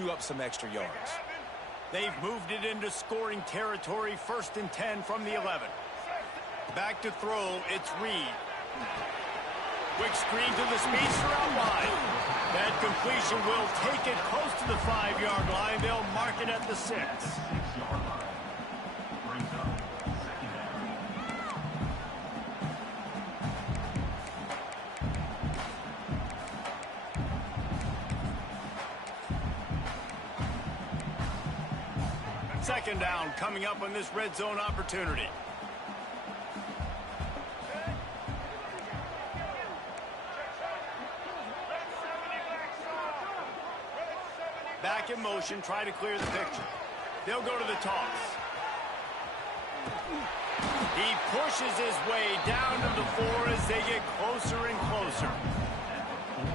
chew up some extra yards. They've moved it into scoring territory, 1st and 10 from the 11. Back to throw, it's Reed. Quick screen to the speedster out wide. That completion will take it close to the 5-yard line. They'll mark it at the 6. Second down coming up on this red zone opportunity. Back in motion, try to clear the picture. They'll go to the toss. He pushes his way down to the 4 as they get closer and closer.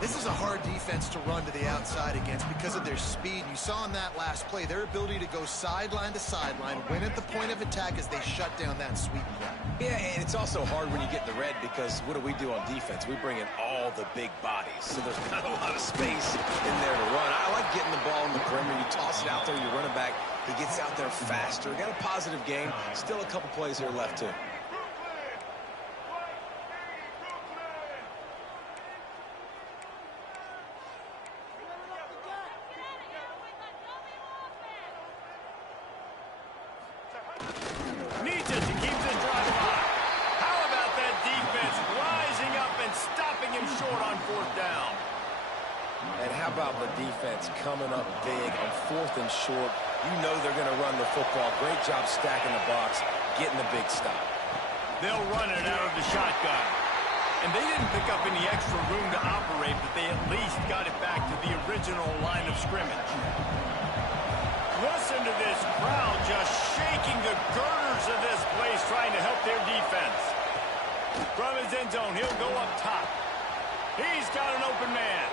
This is a hard defense to run to the outside against because of their speed. You saw in that last play their ability to go sideline to sideline, win at the point of attack as they shut down that sweep play. Yeah, and it's also hard when you get in the red because what do on defense? We bring in all the big bodies, so there's not a lot of space in there to run. I like getting the ball in the perimeter. You toss it out there, you run it back. He gets out there faster. Got a positive game. Still a couple plays here left, too. Needs it to keep this drive alive. How about that defense rising up and stopping him short on 4th down? And how about the defense coming up big on 4th and short? You know they're going to run the football. Great job stacking the box, getting the big stop. They'll run it out of the shotgun. And they didn't pick up any extra room to operate, but they at least got it back to the original line of scrimmage. Listen to this crowd just shaking the girders of this place, trying to help their defense. From his end zone, he'll go up top. He's got an open man.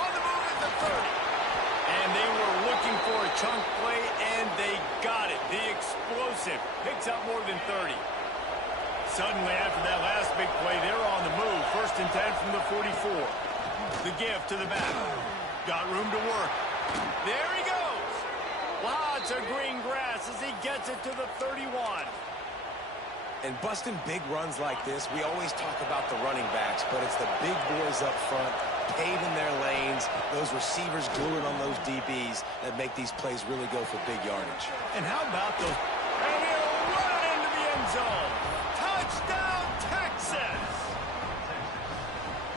On the move at the 30. And they were looking for a chunk play, and they got it. The explosive picks up more than 30. Suddenly, after that last big play, they're on the move. 1st and 10 from the 44. The give to the back. Got room to work. There he goes. Lots of green grass as he gets it to the 31. And busting big runs like this, we always talk about the running backs, but it's the big boys up front, paving their lanes, those receivers gluing on those DBs that make these plays really go for big yardage. And how about those? And he'll run it into the end zone. Touchdown, Texas!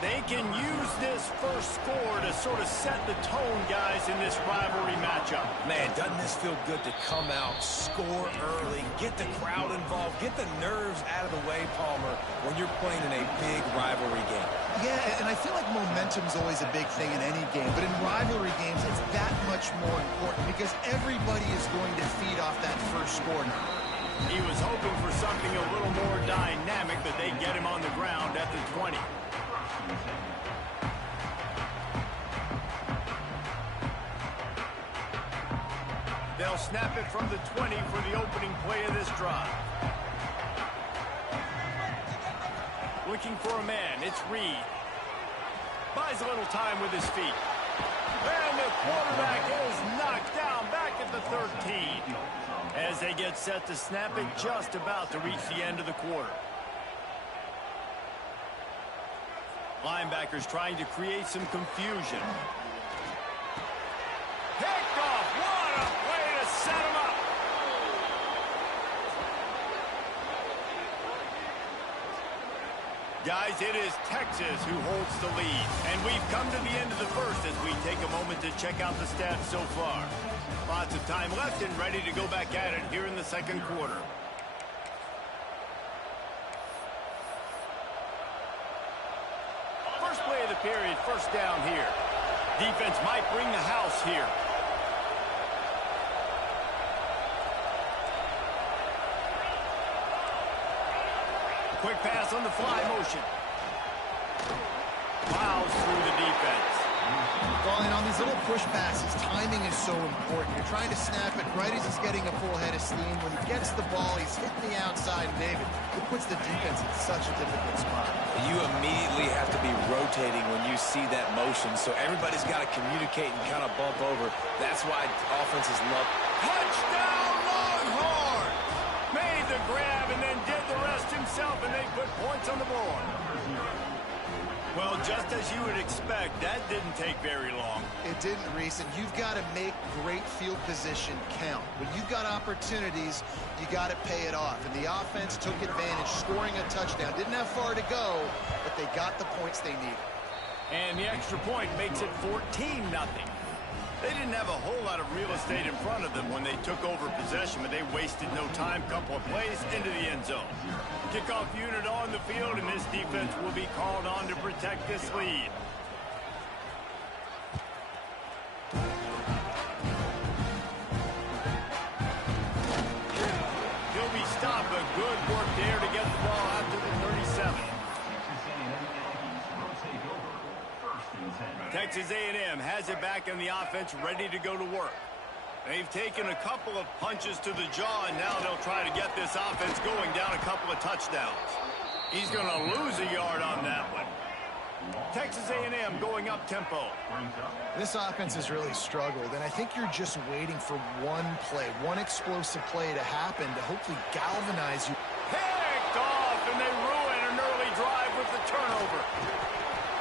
They can use this first score to sort of set the tone, guys, in this rivalry matchup. Man, doesn't this feel good to come out, score early, get the crowd involved, get the nerves out of the way, Palmer, when you're playing in a big rivalry game. Yeah, and I feel like momentum's always a big thing in any game, but in rivalry games, it's that much more important because everybody is going to feed off that first score now. He was hoping for something a little more dynamic, but they get him on the ground at the 20. They'll snap it from the 20 for the opening play of this drive. Looking for a man, it's Reed. Buys a little time with his feet. And the quarterback is knocked down back at the 13. As they get set to snap it, just about to reach the end of the quarter. Linebackers trying to create some confusion. Picked off. What a way to set him up. Guys, it is Texas who holds the lead. And we've come to the end of the first as we take a moment to check out the stats so far. Lots of time left and ready to go back at it here in the second quarter. First play of the period, 1st down here. Defense might bring the house here. Quick pass on the fly motion. Plows through the defense. Well, and on these little push passes, timing is so important. You're trying to snap it right as he's getting a full head of steam. When he gets the ball, he's hitting the outside. And David, it puts the defense in such a difficult spot. You immediately have to be rotating when you see that motion, so everybody's got to communicate and kind of bump over. That's why offenses love. Touchdown, Longhorns! Made the grab and then did the rest himself, and they put points on the board. Well, just as you would expect, that didn't take very long. It didn't, Reese, and you've got to make great field position count. When you've got opportunities, you got to pay it off. And the offense took advantage, scoring a touchdown. Didn't have far to go, but they got the points they needed. And the extra point makes it 14-0. They didn't have a whole lot of real estate in front of them when they took over possession, but they wasted no time. Couple of plays into the end zone. Kickoff unit on the field, and this defense will be called on to protect this lead. He'll be stopped, but good work there to get the ball out to the 37. Texas A&M has it back in the offense, ready to go to work. They've taken a couple of punches to the jaw, and now they'll try to get this offense going down a couple of touchdowns. He's going to lose a yard on that one. Texas A&M going up tempo. This offense has really struggled, and I think you're just waiting for one play, one explosive play to happen to hopefully galvanize you. Picked off, and they ruin an early drive with the turnover.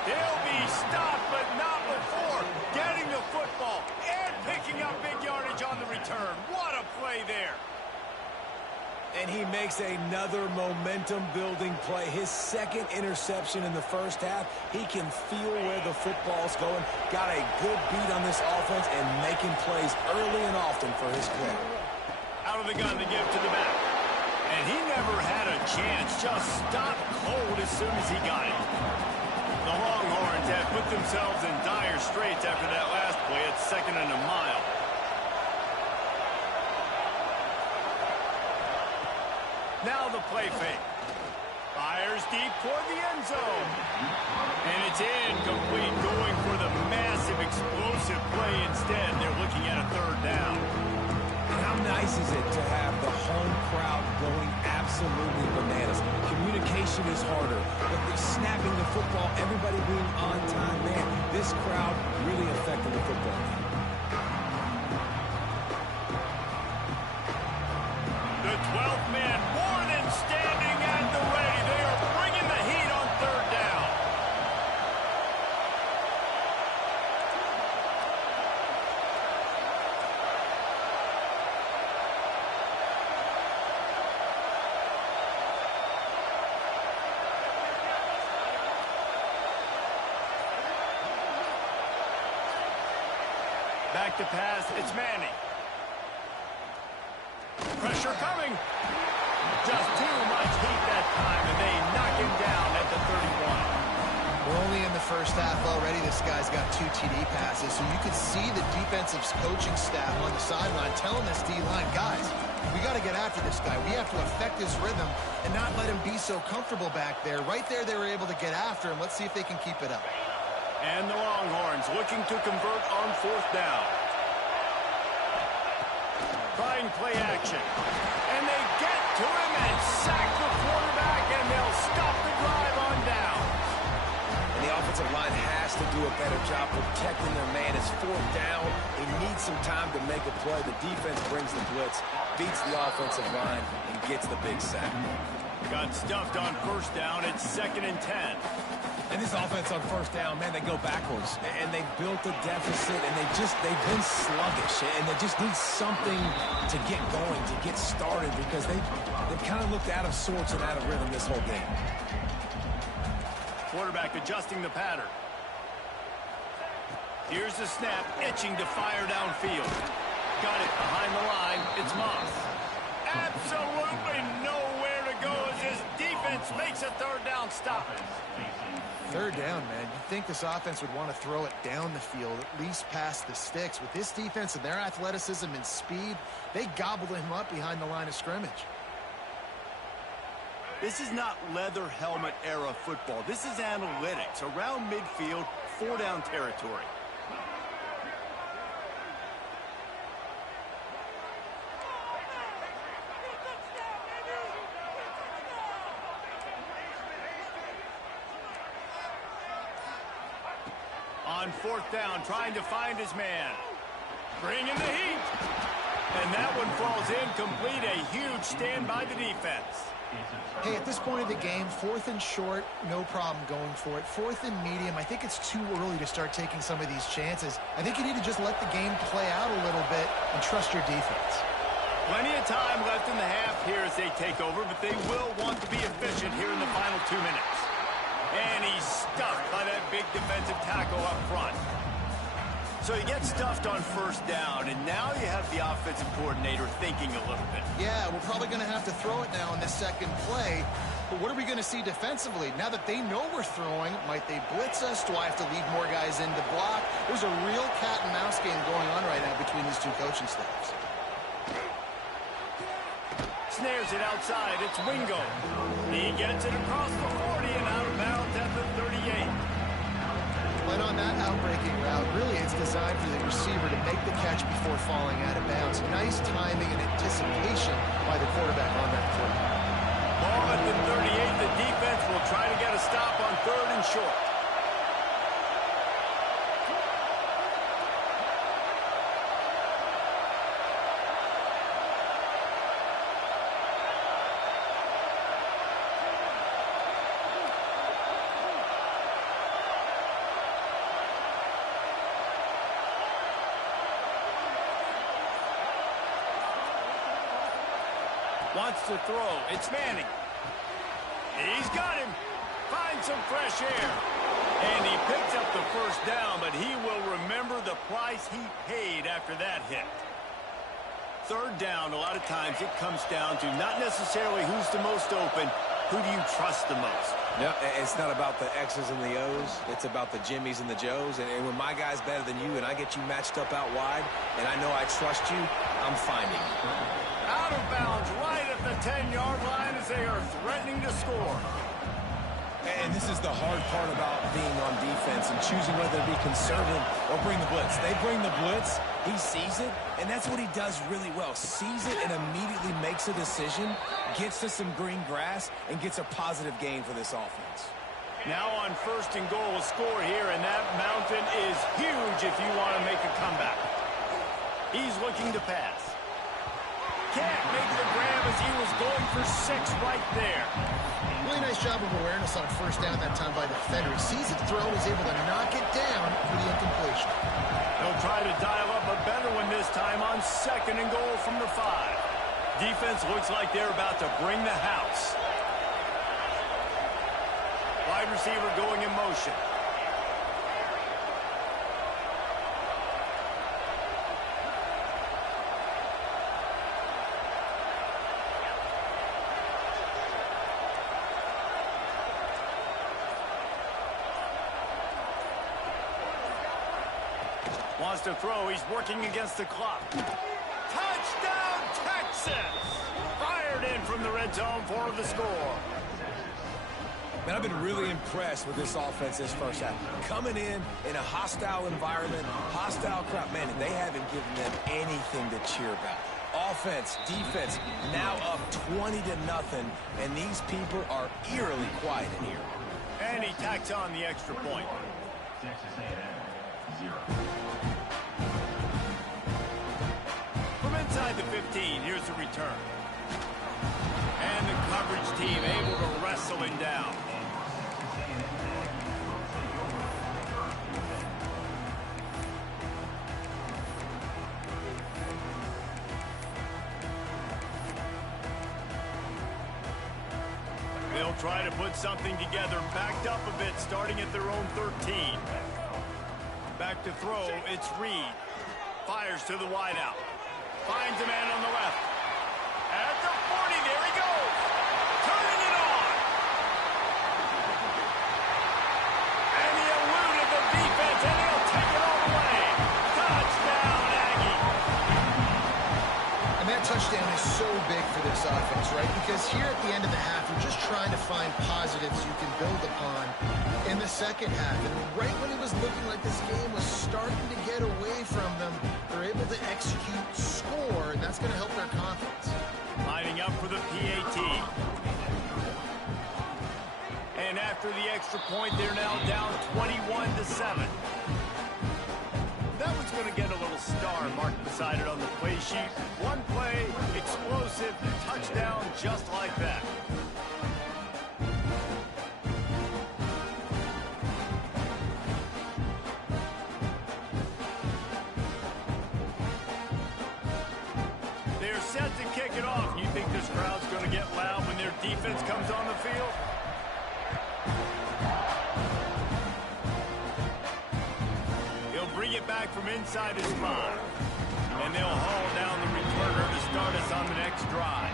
They'll be stopped, but not before getting the football and picking up big yardage on the return. What a play there. And he makes another momentum-building play. His second interception in the first half. He can feel where the football's going. Got a good beat on this offense and making plays early and often for his club. Out of the gun to give to the back. And he never had a chance. Just stopped cold as soon as he got it. The Longhorns have put themselves in dire straits after that last play. It's 2nd and a mile. Now the play fake. Fires deep toward the end zone. And it's incomplete, going for the massive explosive play instead. They're looking at a 3rd down. And how nice is it to have the home crowd going absolutely bananas? Communication is harder, but they're snapping the football, everybody being on time. Man, this crowd really affecting the football game. The 12th man more than standing at the ready. They are bringing the heat on 3rd down. Back to pass, it's Manning. Pressure coming. Just too much heat that time, and they knock him down at the 31. We're only in the first half already. This guy's got 2 TD passes, so you can see the defensive coaching staff on the sideline telling this D-line, guys, we got to get after this guy. We have to affect his rhythm and not let him be so comfortable back there. Right there, they were able to get after him. Let's see if they can keep it up. And the Longhorns looking to convert on 4th down. Trying play action. And they get to him and sack the quarterback, and they'll stop the drive on down. And the offensive line has to do a better job protecting their man. It's 4th down. He needs some time to make a play. The defense brings the blitz, beats the offensive line, and gets the big sack. Got stuffed on 1st down. It's 2nd and 10. And this offense on 1st down, man, they go backwards. And they built a deficit, and they've been sluggish. And they just need something to get going, to get started, because they've kind of looked out of sorts and out of rhythm this whole game. Quarterback adjusting the pattern. Here's the snap, itching to fire downfield. Got it behind the line. It's Moss. Absolutely nowhere to go as this defense makes a 3rd down stop. 3rd down, man. You'd think this offense would want to throw it down the field, at least past the sticks. With this defense and their athleticism and speed, they gobbled him up behind the line of scrimmage. This is not leather helmet era football. This is analytics. Around midfield, 4 down territory. fourth down, trying to find his man. Bringing the heat. And that one falls incomplete. A huge stand by the defense. Hey, at this point of the game, 4th and short, no problem going for it. 4th and medium, I think it's too early to start taking some of these chances. I think you need to just let the game play out a little bit and trust your defense. Plenty of time left in the half here as they take over, but they will want to be efficient here in the final 2 minutes. And he's stuffed by that big defensive tackle up front. So you get stuffed on first down, and now you have the offensive coordinator thinking a little bit. Yeah, we're probably going to have to throw it now in the second play. But what are we going to see defensively? Now that they know we're throwing, might they blitz us? Do I have to leave more guys in to block? There's a real cat and mouse game going on right now between these two coaching staffs. Snares it outside. It's Wingo. He gets it across the 40 and out of bounds at the 38. But on that outbreaking route, really it's designed for the receiver to make the catch before falling out of bounds. Nice timing and anticipation by the quarterback on that play. Ball at the 38. The defense will try to get a stop on 3rd and short. Wants to throw. It's Manning. He's got him. Finds some fresh air. And he picks up the first down, but he will remember the price he paid after that hit. 3rd down, a lot of times it comes down to not necessarily who's the most open, who do you trust the most? Yep, it's not about the X's and the O's. It's about the Jimmys and the Joes. And when my guy's better than you and I get you matched up out wide and I know I trust you, I'm finding you. Out of bounds right at the 10-yard line as they are threatening to score. And this is the hard part about being on defense and choosing whether to be conservative or bring the blitz. They bring the blitz, he sees it, and that's what he does really well. Sees it and immediately makes a decision, gets to some green grass, and gets a positive gain for this offense. Now on 1st and goal, a score here, and that mountain is huge if you want to make a comeback. He's looking to pass. Can't make the grab as he was going for 6 right there. Really nice job of awareness on 1st down that time by the defender. He sees it throw, he's able to knock it down for the incompletion. They'll try to dial up a better one this time on 2nd and goal from the 5. Defense looks like they're about to bring the house. Wide receiver going in motion. Wants to throw. He's working against the clock. Touchdown, Texas! Fired in from the red zone for the score. Man, I've been really impressed with this offense this first half. Coming in a hostile environment, hostile crowd, man, they haven't given them anything to cheer about. Offense, defense, now up 20-0, and these people are eerily quiet in here. And he tacks on the extra point. From inside the 15, here's the return. And the coverage team able to wrestle him down. They'll try to put something together, backed up a bit, starting at their own 13. Back to throw, it's Reed. Fires to the wideout. Finds a man on the left. At the 40, there he goes. Turning it on. And he eluded the defense, and he'll take it all away. Touchdown, Aggie. And that touchdown is so big for this offense, right? Because here at the end of the half, you're just trying to find positives you can build upon in the second half. And right when it was looking like this game was starting to get away from them, they're able to execute, score, and that's going to help their confidence. Lining up for the PAT. And after the extra point, they're now down 21-7. That one's going to get a little star marked beside it on the play sheet. One play, explosive, touchdown, just like that. They're set to kick it off. You think this crowd's going to get loud when their defense comes on the field? Bring it back from inside his 5. And they'll haul down the returner to start us on the next drive.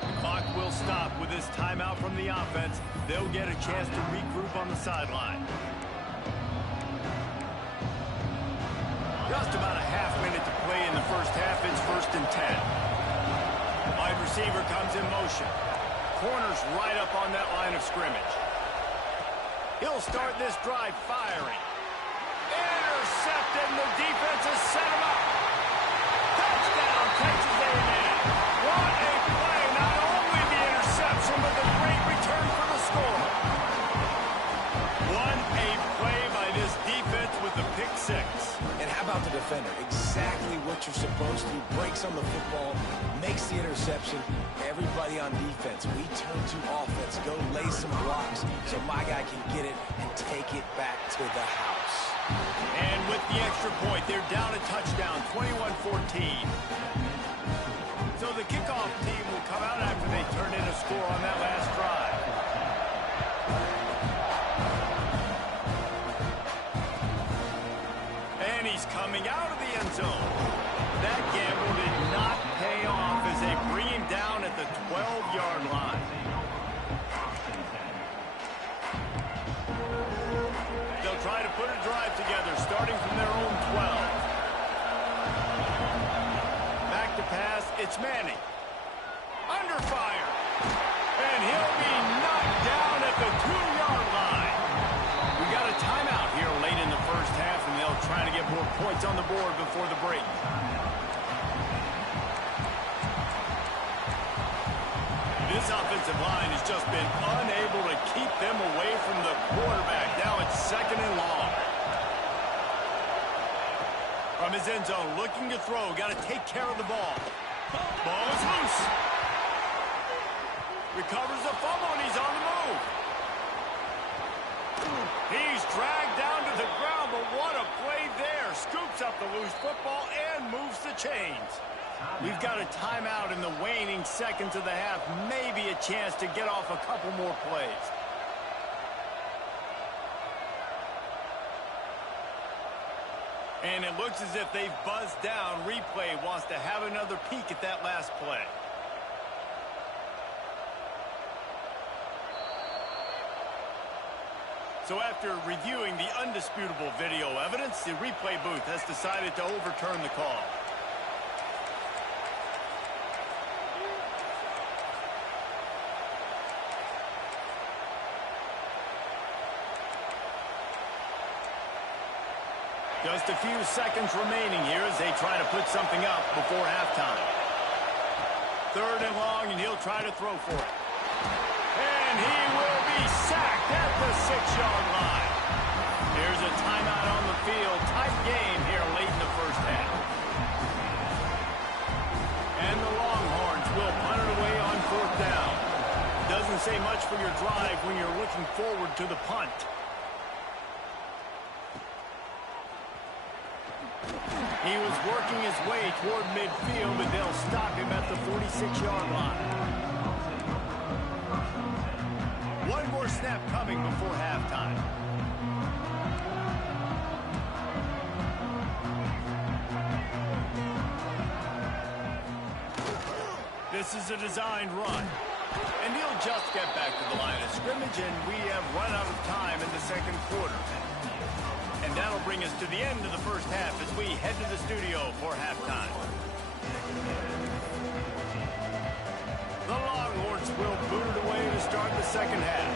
The clock will stop with this timeout from the offense. They'll get a chance to regroup on the sideline. Just about a half minute to play in the first half. It's 1st and 10. Wide receiver comes in motion. Corner's right up on that line of scrimmage. He'll start this drive firing. Intercepted, and the defense has set him up. Touchdown, Texas A&M. What a play. Not only the interception, but the great return for the score. What a play by this defense with the pick 6. And how about the defender? Exactly what you're supposed to. Breaks on the football, makes the interception. Everybody on defense, we turn to offense. Go lay some blocks so my guy can get it and take it back to the house. And with the extra point, they're down a touchdown, 21-14. So the kickoff team will come out after they turn in a score on that last drive. And he's coming out of the end zone. That gamble did not pay off as they bring him down at the 12-yard line. They'll try to put a drive together, starting from their own 12. Back to pass, it's Manning. Under fire. And he'll be knocked down at the 2-yard line. We got a timeout here late in the first half, and they'll try to get more points on the board before the break. This offensive line has just been unable to keep them away from the quarterback. Now it's 2nd and long. From his end zone, looking to throw. Got to take care of the ball. Ball is loose. Recovers the fumble, and he's on the move. He's dragged down to the ground, but what a play there. Scoops up the loose football and moves the chains. We've got a timeout in the waning seconds of the half. Maybe a chance to get off a couple more plays. And it looks as if they've buzzed down. Replay wants to have another peek at that last play. So after reviewing the undisputable video evidence, the replay booth has decided to overturn the call. Just a few seconds remaining here as they try to put something up before halftime. 3rd and long, and he'll try to throw for it. And he will be sacked at the 6-yard line. Here's a timeout on the field. Tight game here late in the first half. And the Longhorns will punt it away on 4th down. Doesn't say much for your drive when you're looking forward to the punt. He was working his way toward midfield, but they'll stop him at the 46-yard line. One more snap coming before halftime. This is a designed run. And he'll just get back to the line of scrimmage, and we have run out of time in the 2nd quarter. And that'll bring us to the end of the first half as we head to the studio for halftime. The Longhorns will boot it away to start the 2nd half.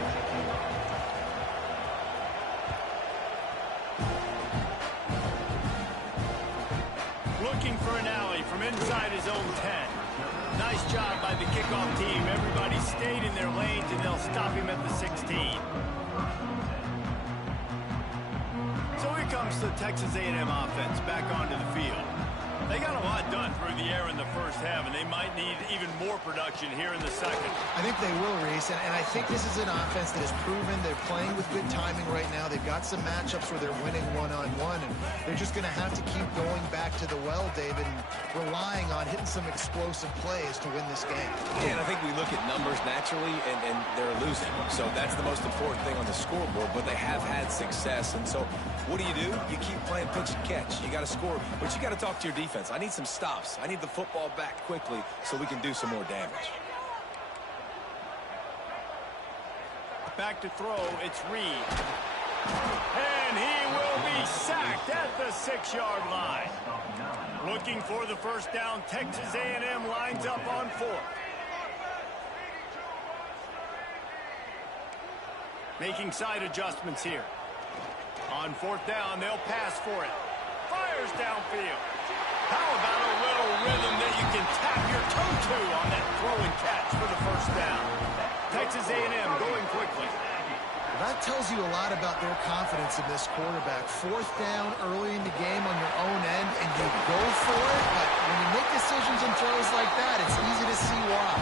Looking for an alley from inside his own 10. Nice job by the kickoff team. Everybody stayed in their lanes, and they'll stop him at the 16. So here comes the Texas A&M offense back onto the field. They got a lot done through the air in the first half, and they might need even more production here in the second. I think they will, Reese, and I think this is an offense that has proven they're playing with good timing right now. They've got some matchups where they're winning one-on-one, and they're just going to have to keep going back to the well, David, and relying on hitting some explosive plays to win this game. Yeah, and I think we look at numbers naturally, and they're losing. So that's the most important thing on the scoreboard, but they have had success. And so what do? You keep playing pitch and catch. You got to score, but you got to talk to your defense. I need some stops. I need the football back quickly so we can do some more damage. Back to throw, it's Reed. And he will be sacked at the 6-yard line. Looking for the first down, Texas A&M lines up on 4th. Making side adjustments here. On 4th down, they'll pass for it. Fires downfield. How about a little rhythm that you can tap your toe to on that throw and catch for the first down? Texas A&M going quickly. That tells you a lot about their confidence in this quarterback. 4th down early in the game on your own end, and you go for it, but when you make decisions and throws like that, it's easy to see why.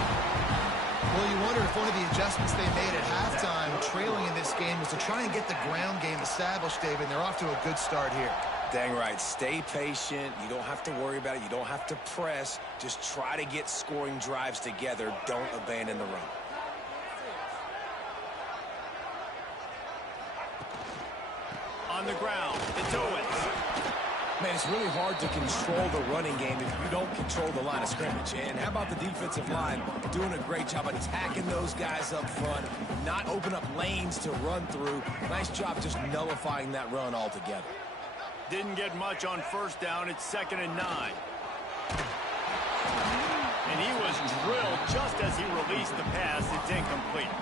Well, you wonder if one of the adjustments they made at halftime, trailing in this game, was to try and get the ground game established, David, and they're off to a good start here. Dang right. Stay patient. You don't have to worry about it. You don't have to press. Just try to get scoring drives together. Don't abandon the run. On the ground, it's Owens. Man, it's really hard to control the running game if you don't control the line of scrimmage. And how about the defensive line doing a great job attacking those guys up front, not open up lanes to run through. Nice job just nullifying that run altogether. Didn't get much on 1st down. It's 2nd and 9. And he was drilled just as he released the pass. It's incomplete.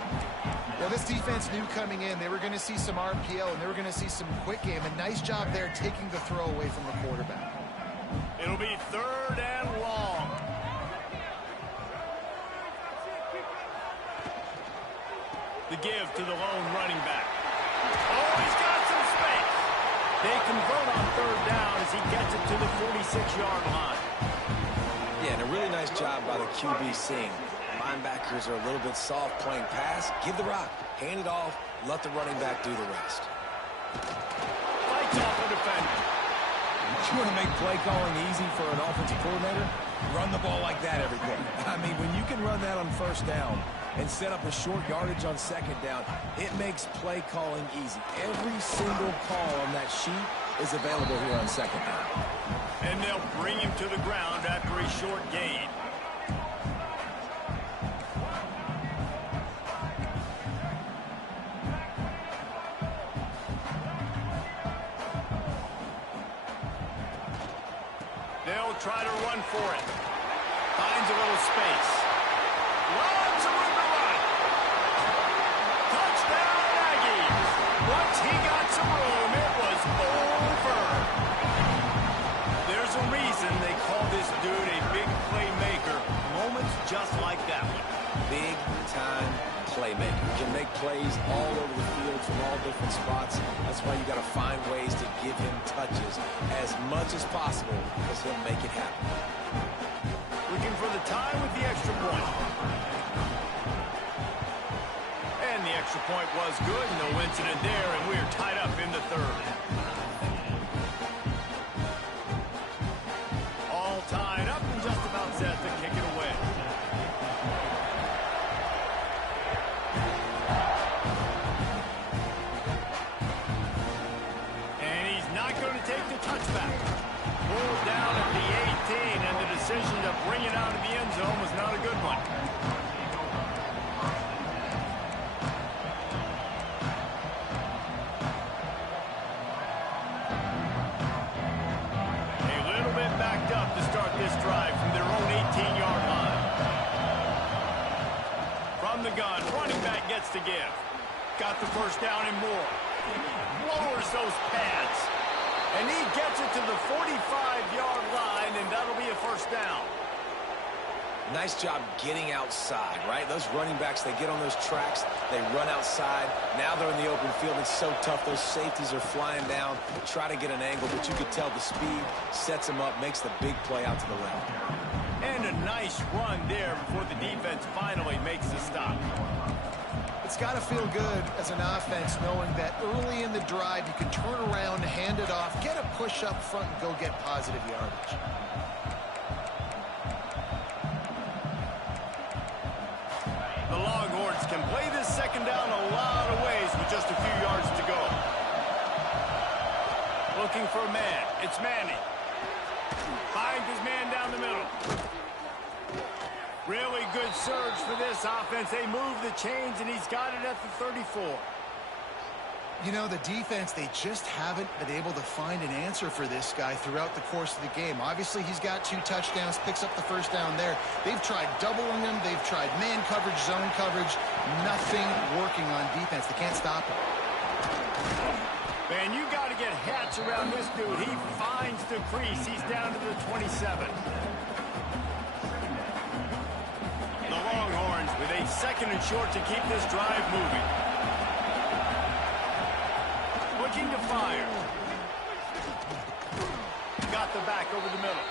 Well, this defense knew coming in they were going to see some RPO and they were going to see some quick game. A nice job there taking the throw away from the quarterback. It'll be 3rd and long. The give to the lone running back. Oh, he's got some space. They convert on 3rd down as he gets it to the 46-yard line. Yeah, and a really nice job by the QB seeing. Linebackers are a little bit soft playing pass. Give the rock. Hand it off. Let the running back do the rest. Fights off a defender. You want to make play calling easy for an offensive coordinator? Run the ball like that every play. I mean, when you can run that on 1st down and set up a short yardage on 2nd down, it makes play calling easy. Every single call on that sheet is available here on 2nd down. And they'll bring him to the ground after a short gain. They'll try to run for it. Finds a little space. Lots of room to run. Touchdown, Aggies. Once he got some room, it was over. There's a reason they call this dude a big playmaker. Moments just like that one. Big time playmaker. Can make plays all over the field from all different spots. That's why you got to find ways to give him touches as much as possible because he'll make it happen. Looking for the tie with the extra point. And the extra point was good. No incident there, and we're tied up in the 3rd. All tied up and just about set to kick it away. And he's not going to take the touchback. Pulled down at the 18, and the decision to bring it out of the end zone was not a good one. A little bit backed up to start this drive from their own 18-yard line. From the gun, running back gets to give. Got the first down and more. Lowers those pads. And he gets it to the 45-yard line, and that'll be a first down. Nice job getting outside, right? Those running backs, they get on those tracks, they run outside. Now they're in the open field. It's so tough. Those safeties are flying down, try to get an angle, but you could tell the speed sets them up, makes the big play out to the left. And a nice run there before the defense finally makes the stop. It's got to feel good as an offense knowing that early in the drive you can turn around, hand it off, get a push up front, and go get positive yardage. The Longhorns can play this second down a lot of ways with just a few yards to go. Looking for a man. It's Manning. Finds his man down the middle. Really good surge for this offense. They move the chains, and he's got it at the 34. You know, the defense, they just haven't been able to find an answer for this guy throughout the course of the game. Obviously, he's got 2 touchdowns, picks up the first down there. They've tried doubling him. They've tried man coverage, zone coverage. Nothing working on defense. They can't stop him. Man, you got to get hats around this dude. He finds the crease. He's down to the 27. The Longhorns with a second and short to keep this drive moving. Looking to fire. Got the back over the middle.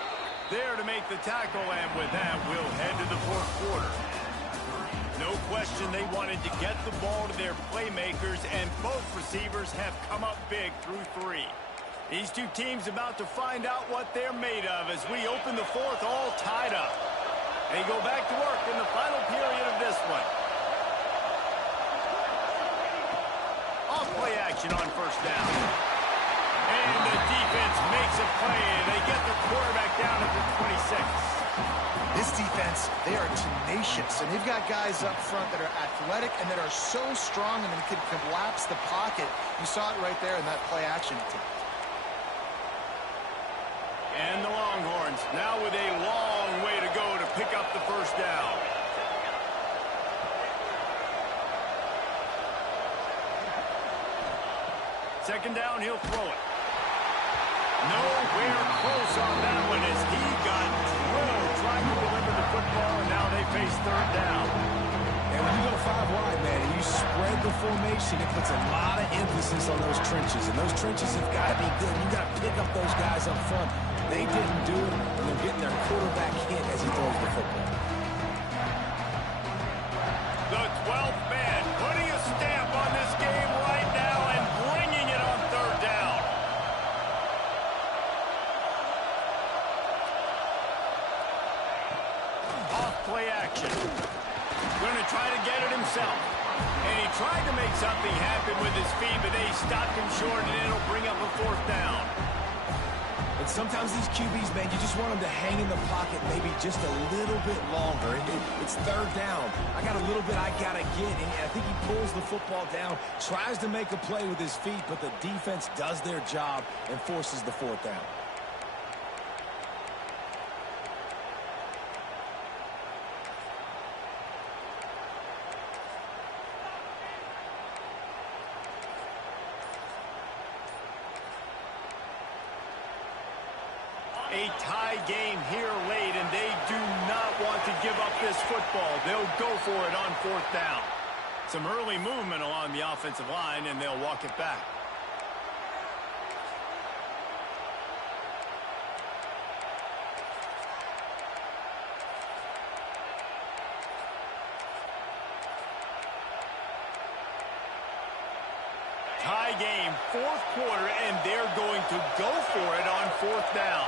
There to make the tackle, and with that, we'll head to the fourth quarter. No question they wanted to get the ball to their playmakers, and both receivers have come up big through 3. These two teams about to find out what they're made of as we open the fourth all tied up. They go back to work in the final period of this one. Off-play action on first down. And the defense makes a play. They get the quarterback down at the 26. This defense, they are tenacious, and they've got guys up front that are athletic and that are so strong and can collapse the pocket. You saw it right there in that play action attempt. And the Longhorns now with a long way to go to pick up the first down. Second down, he'll throw it. Nowhere close on that one as he got drilled trying to deliver the football, and now they face third down. And when you go 5 wide, man, and you spread the formation, it puts a lot of emphasis on those trenches. And those trenches have got to be good. You got to pick up those guys up front. They didn't do it, and they're getting their quarterback hit as he throws the football. The 12th man putting a stamp on this game right now and bringing it on third down. Off play action. Going to try to get it himself. And he tried to make something happen with his feet, but they stopped him short, and it'll bring up a fourth down. And sometimes these QBs, man, you just want them to hang in the pocket maybe just a little bit longer. It's third down. I got a little bit I got to get, and I think he pulls the football down, tries to make a play with his feet, but the defense does their job and forces the fourth down. A tie game here late, and they do not want to give up this football. They'll go for it on fourth down. Some early movement along the offensive line, and they'll walk it back. Tie game, fourth quarter, and they're going to go for it on fourth down.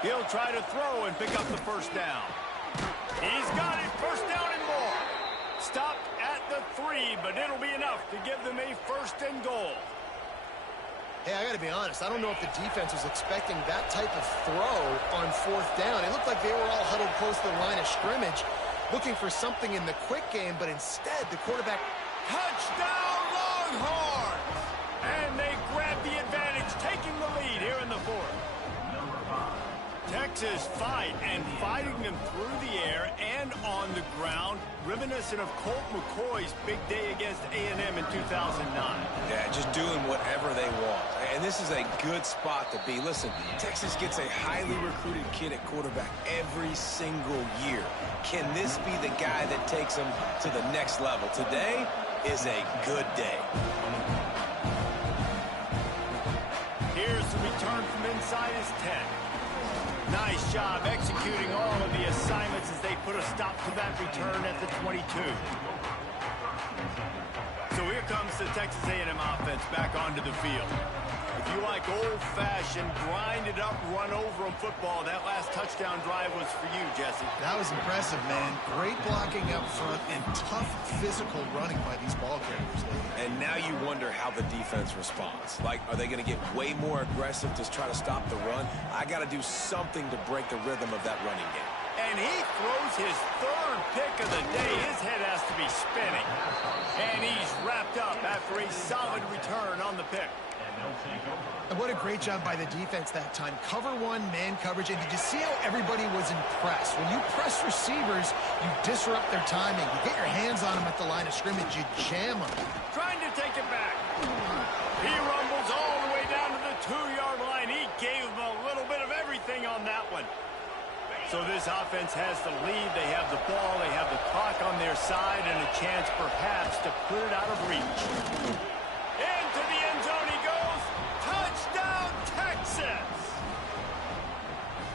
He'll try to throw and pick up the first down. He's got it, first down and more. Stopped at the 3, but it'll be enough to give them a first and goal. Hey, I got to be honest. I don't know if the defense was expecting that type of throw on fourth down. It looked like they were all huddled close to the line of scrimmage, looking for something in the quick game, but instead the quarterback... Touchdown, Longhorns! And they grab the advantage, taking the lead here in the fourth. Texas fight, and fighting them through the air and on the ground, reminiscent of Colt McCoy's big day against A&M in 2009. Yeah, just doing whatever they want. And this is a good spot to be. Listen, Texas gets a highly recruited kid at quarterback every single year. Can this be the guy that takes them to the next level? Today is a good day. Here's the return from inside his 10. Nice job executing all of the assignments as they put a stop to that return at the 22. So here comes the Texas A&M offense back onto the field. If you like old-fashioned, grind-it-up, run-over-'em football, that last touchdown drive was for you, Jesse. That was impressive, man. Great blocking up front and tough physical running by these ball carriers, Lee. And now you wonder how the defense responds. Like, are they going to get way more aggressive to try to stop the run? I got to do something to break the rhythm of that running game. And he throws his third pick of the day. His head has to be spinning. And he's wrapped up after a solid return on the pick. And what a great job by the defense that time. Cover one, man coverage. And did you see how everybody was impressed? When you press receivers, you disrupt their timing. You get your hands on them at the line of scrimmage. You jam them. Trying to take it back. He rumbles all the way down to the 2-yard line. He gave them a little bit of everything on that one. So this offense has the lead. They have the ball. They have the clock on their side and a chance perhaps to put it out of reach. Into the end zone he goes. Touchdown, Texas!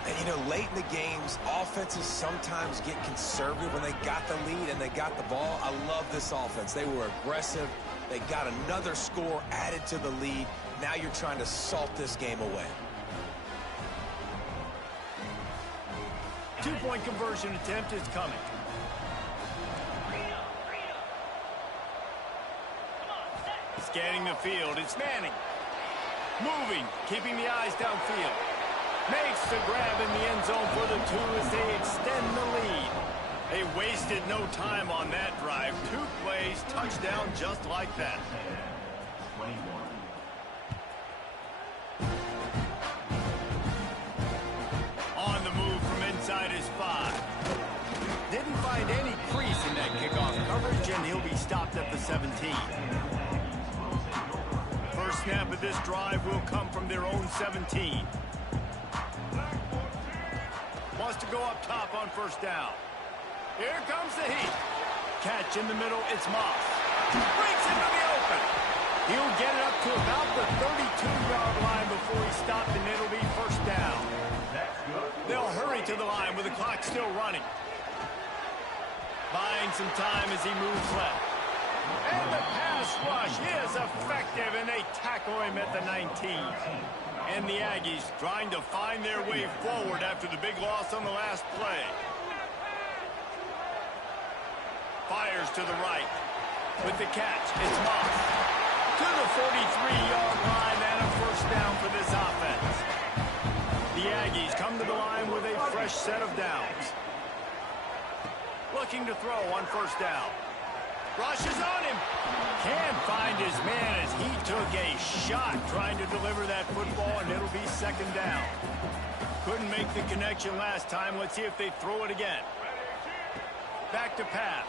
And, you know, late in the games, offenses sometimes get conservative when they got the lead and they got the ball. I love this offense. They were aggressive. They got another score added to the lead. Now you're trying to salt this game away. Two-point conversion attempt is coming. Scanning the field, it's Manning. Moving, keeping the eyes downfield. Makes the grab in the end zone for the 2 as they extend the lead. They wasted no time on that drive. 2 plays, touchdown just like that. On the move from inside his 5. Didn't find any crease in that kickoff coverage, and he'll be stopped at the 17. First snap of this drive will come from their own 17. Wants to go up top on first down. Here comes the heat. Catch in the middle, it's Moss. Breaks into the open. He'll get it up to about the 32-yard line before he's stopped, and it'll be first down. They'll hurry to the line with the clock still running. Buying some time as he moves left. And the pass rush is effective, and they tackle him at the 19. And the Aggies trying to find their way forward after the big loss on the last play. Fires to the right. With the catch, it's Moss. To the 43-yard line and a first down for this offense. The Aggies come to the line with a fresh set of downs. Looking to throw on first down. Rushes on him. Can't find his man as he took a shot trying to deliver that football, and it'll be second down. Couldn't make the connection last time. Let's see if they throw it again. Back to pass.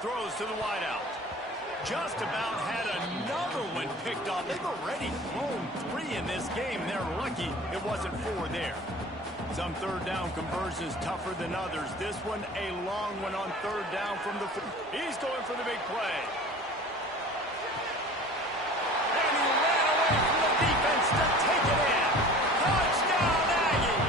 Throws to the wideout. Just about had another one picked off. They've already thrown 3 in this game. They're lucky it wasn't 4 there. Some third down conversions tougher than others. This one, a long one on third down from the... He's going for the big play. And he ran away from the defense to take it in. Touchdown, Aggie!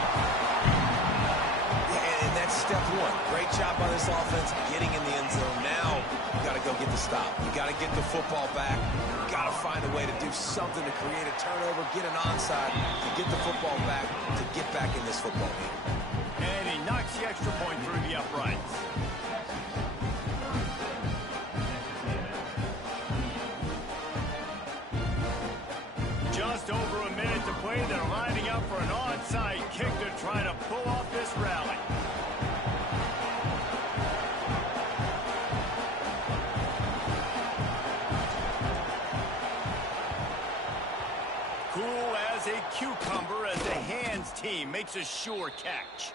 Yeah, and that's step 1. Great job by this offense getting in the end zone. Now you got to go get the stop. You got to get the football back. You got to find a way to do something to create a turnover, get an onside, to get the football back, to get back in this football game. And he knocks the extra point through the uprights. Just over a minute to play. They're lining up for an onside kick to try to pull off this rally. Cool as a cucumber as the hands team makes a sure catch.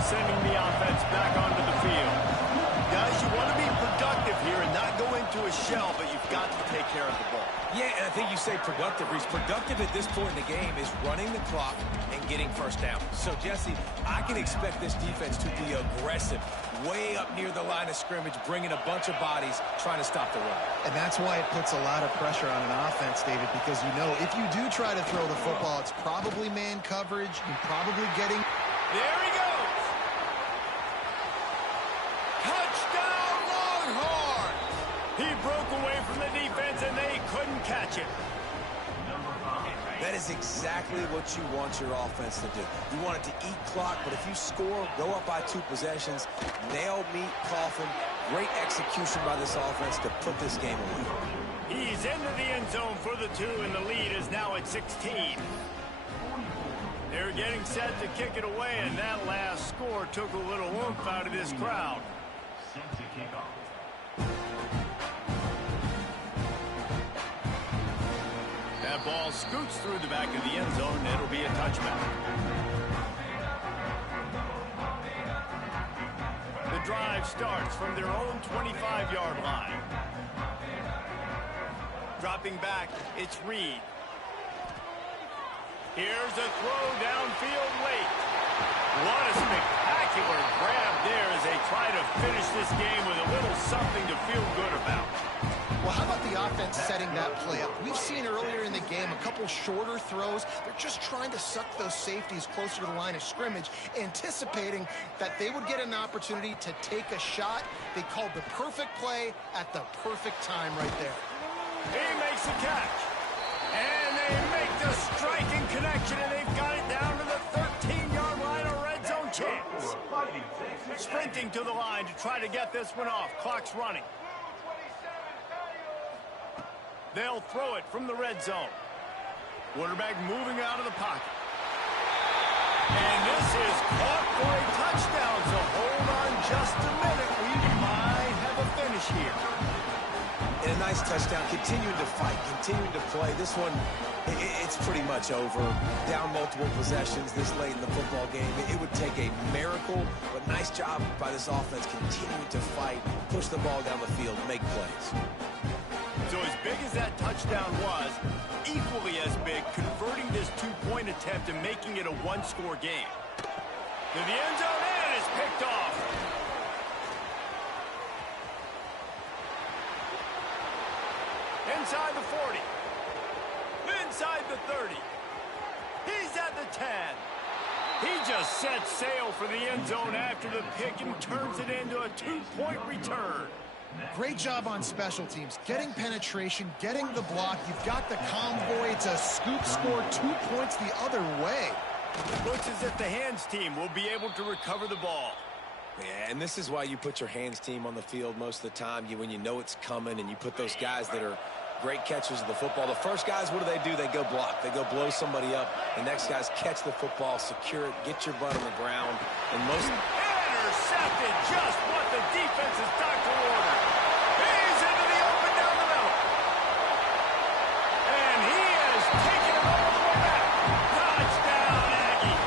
Sending the offense back onto the field. Guys, you want to be productive here and not go into a shell, but you've got to take care of the ball. Yeah, and I think you say productive, Reese. Productive at this point in the game is running the clock and getting first down. So, Jesse, I can expect this defense to be aggressive, way up near the line of scrimmage, bringing a bunch of bodies, trying to stop the run. And that's why it puts a lot of pressure on an offense, David, because you know if you do try to throw the football, it's probably man coverage. You're probably getting... There he goes. Touchdown, Longhorns! He broke away from the defense, and they couldn't catch it. That is exactly what you want your offense to do. You want it to eat clock, but if you score, go up by 2 possessions, nail, meet, coffin. Great execution by this offense to put this game away. He's into the end zone for the 2, and the lead is now at 16. They're getting set to kick it away, and that last score took a little oomph out of this crowd. That ball scoots through the back of the end zone, and it'll be a touchback. The drive starts from their own 25-yard line. Dropping back, it's Reed. Here's a throw downfield late. What a spectacular grab there as they try to finish this game with a little something to feel good about. Well, how about the offense setting that play up? We've seen earlier in the game a couple shorter throws. They're just trying to suck those safeties closer to the line of scrimmage, anticipating that they would get an opportunity to take a shot. They called the perfect play at the perfect time right there. He makes the catch. And they make the striking connection, and they've got it down to the 13-yard line, a red zone chance. Sprinting to the line to try to get this one off. Clock's running. They'll throw it from the red zone. Quarterback moving out of the pocket. And this is caught for a touchdown, so hold on just a minute. We might have a finish here. And a nice touchdown, continuing to fight, continuing to play. This one, it's pretty much over. Down multiple possessions this late in the football game. It would take a miracle, but nice job by this offense continuing to fight, push the ball down the field, make plays. So as big as that touchdown was, equally as big, converting this 2-point attempt and making it a one-score game. To the end zone, and it's picked off. Inside the 40. Inside the 30. He's at the 10. He just set sail for the end zone after the pick and turns it into a 2-point return. Great job on special teams. Getting penetration, getting the block. You've got the convoy. It's a scoop score, 2 points the other way. Looks as if the hands team will be able to recover the ball. Yeah, and this is why you put your hands team on the field most of the time. When you know it's coming and you put those guys that are great catchers of the football. The first guys, what do? They go block. They go blow somebody up. The next guys catch the football, secure it, get your butt on the ground. And most... Intercepted, just what the defense's doctor ordered. He's into the open down the middle. And he has taken it all the way back. Touchdown, Aggie.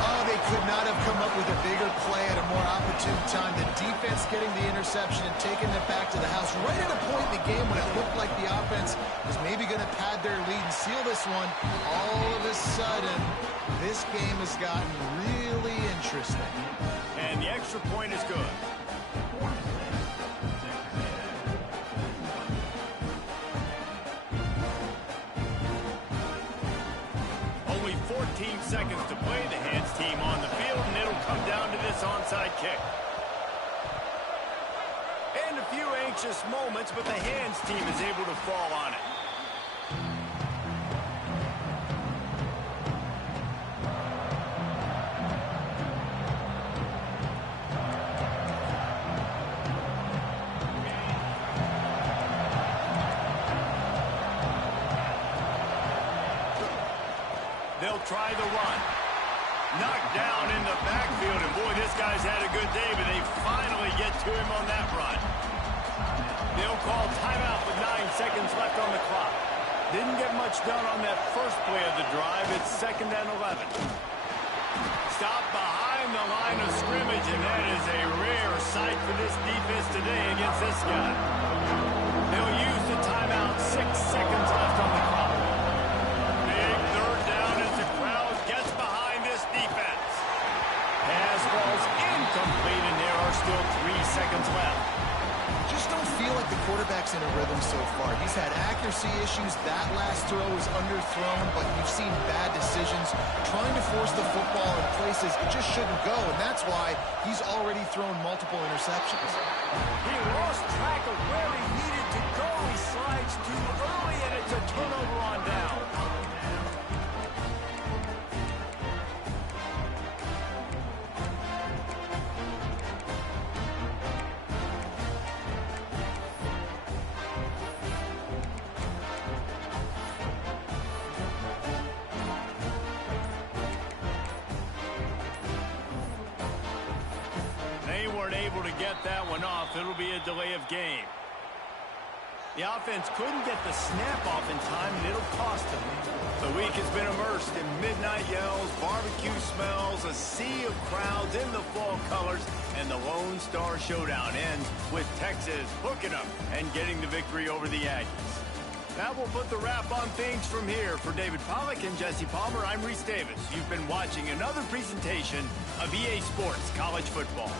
Oh, they could not have come up with a bigger play at a more opportune time. The defense getting the interception and taking it back to the house right at a point in the game when it looked like the offense was maybe going to pad their lead and seal this one. All of a sudden, this game has gotten really interesting. And the extra point is good. Only 14 seconds to play. The hands team on the field, and it'll come down to this onside kick. And a few anxious moments, but the hands team is able to fall on it. They'll try the run. Knocked down in the backfield, and boy, this guy's had a good day, but they finally get to him on that run. They'll call timeout with 9 seconds left on the clock. Didn't get much done on that first play of the drive. It's 2nd and 11. Stop behind the line of scrimmage, and that is a rare sight for this defense today against this guy. They'll use the timeout. 6 seconds left on the clock. Big 3rd down as the crowd gets behind this defense. Pass ball's incomplete, and there are still 3 seconds left. Just don't feel like the quarterback's in a rhythm so far. He's had accuracy issues. That last throw was underthrown, but you've seen bad decisions. Trying to force the football in places it just shouldn't go, and that's why he's already thrown multiple interceptions. He lost track of where he needed to go. He slides too early, and it's a turnover on down. They weren't able to get that one off. It'll be a delay of game. The offense couldn't get the snap off in time, and it'll cost them. The week has been immersed in midnight yells, barbecue smells, a sea of crowds in the fall colors, and the Lone Star Showdown ends with Texas hooking up and getting the victory over the Aggies. That will put the wrap on things from here. For David Pollack and Jesse Palmer, I'm Reese Davis. You've been watching another presentation of EA Sports College Football.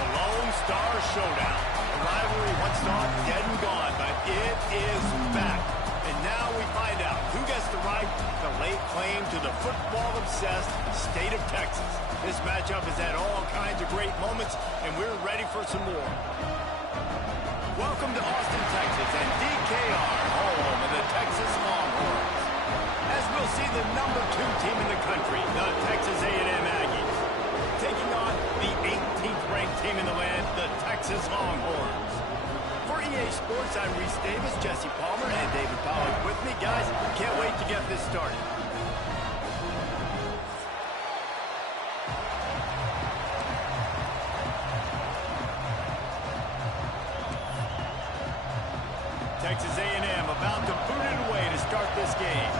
the Lone Star Showdown. The rivalry once thought dead and gone, but it is back. And now we find out who gets the right to lay claim to the football-obsessed state of Texas. This matchup has had all kinds of great moments, and we're ready for some more. Welcome to Austin, Texas, and DKR, home of the Texas Longhorns. As we'll see the number 2 team in the country, the Texas A&M Aggies, taking on the 18th ranked team in the land, the Texas Longhorns. For EA Sports, I'm Reese Davis, Jesse Palmer, and David Pollack with me. Guys, can't wait to get this started. Texas A&M about to boot it away to start this game.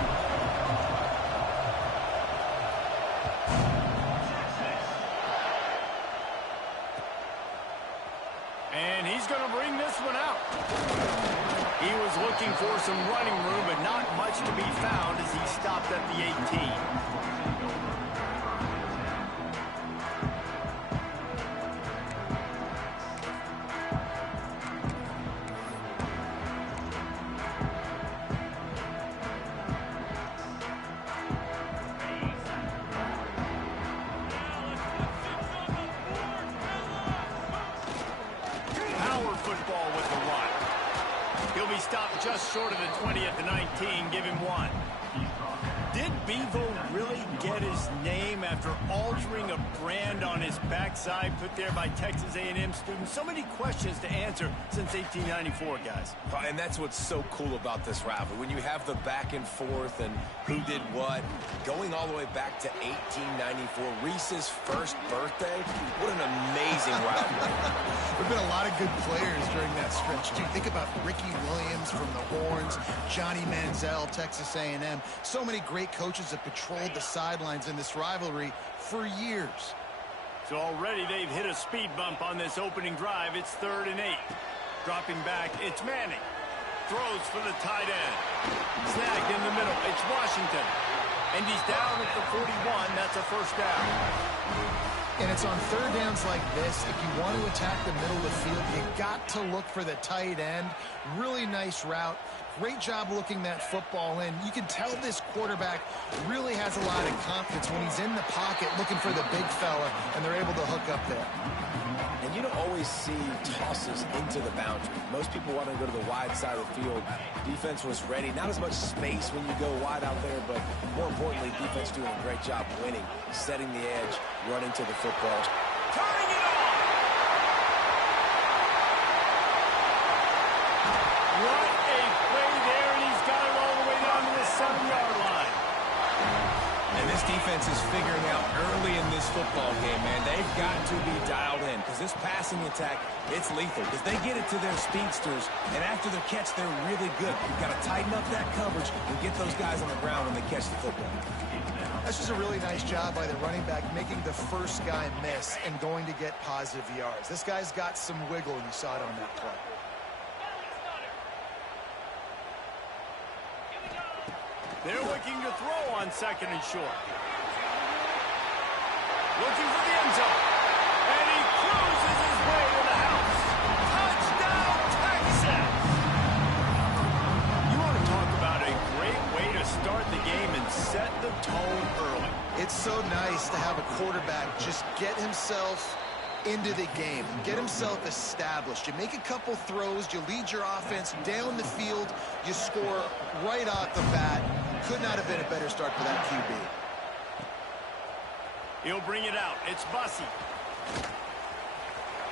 And he's going to bring this one out. He was looking for some running room, but not much to be found as he stopped at the 18. Football with the run. He'll be stopped just short of the 20 at the 19. Give him 1. Did Bevo really get his name after altering a brand on his backside put there by Texas A&M students? So many questions to answer since 1894, guys. And that's what's so cool about this rivalry. When you have the back and forth and who did what, going all the way back to 1894, Reese's first birthday. What an amazing rivalry. There have been a lot of good players during that stretch, too. Think about Ricky Williams from the Horns, Johnny Manziel, Texas A&M. So many great coaches have patrolled the sidelines in this rivalry for years. So already they've hit a speed bump on this opening drive. It's 3rd and 8. Dropping back, it's Manning. Throws for the tight end. Snagged in the middle. It's Washington. And he's down at the 41. That's a first down. And it's on 3rd downs like this. If you want to attack the middle of the field, you got to look for the tight end. Really nice route. Great job looking that football in. You can tell this quarterback really has a lot of confidence when he's in the pocket looking for the big fella, and they're able to hook up there. And you don't always see tosses into the boundary. Most people want to go to the wide side of the field. Defense was ready. Not as much space when you go wide out there, but more importantly, defense doing a great job winning, setting the edge, running to the football. Turning it on! What a play there, and he's got it all the way down to the 7-yard line. And this defense is figuring out early in this football game, man. They've got to be dialed in because this passing attack, it's lethal because they get it to their speedsters, and after their catch, they're really good. You've got to tighten up that coverage and get those guys on the ground when they catch the football. That's just a really nice job by the running back making the first guy miss and going to get positive yards. This guy's got some wiggle, and you saw it on that play. They're looking to throw on 2nd and short. Looking for the end zone. And he cruises his way to the house. Touchdown, Texas! You want to talk about a great way to start the game and set the tone early. It's so nice to have a quarterback just get himself into the game, get himself established. You make a couple throws, you lead your offense down the field, you score right off the bat. Could not have been a better start for that QB. He'll bring it out. It's Bussey.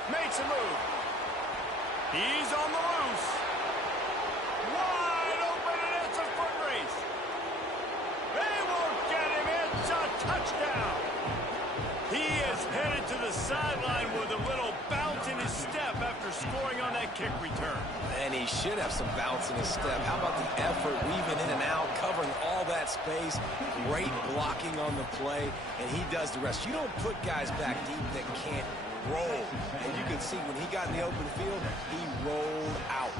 Makes a move. He's on the loose. Wide open, and it's a foot race. They won't get him. It's a touchdown. He is headed to the sideline with a little bounce in his step after scoring on that kick return. And he should have some bounce in his step. How about the effort, weaving in and out, covering all that space, great blocking on the play, and he does the rest. You don't put guys back deep that can't roll. And you can see when he got in the open field, he rolled out.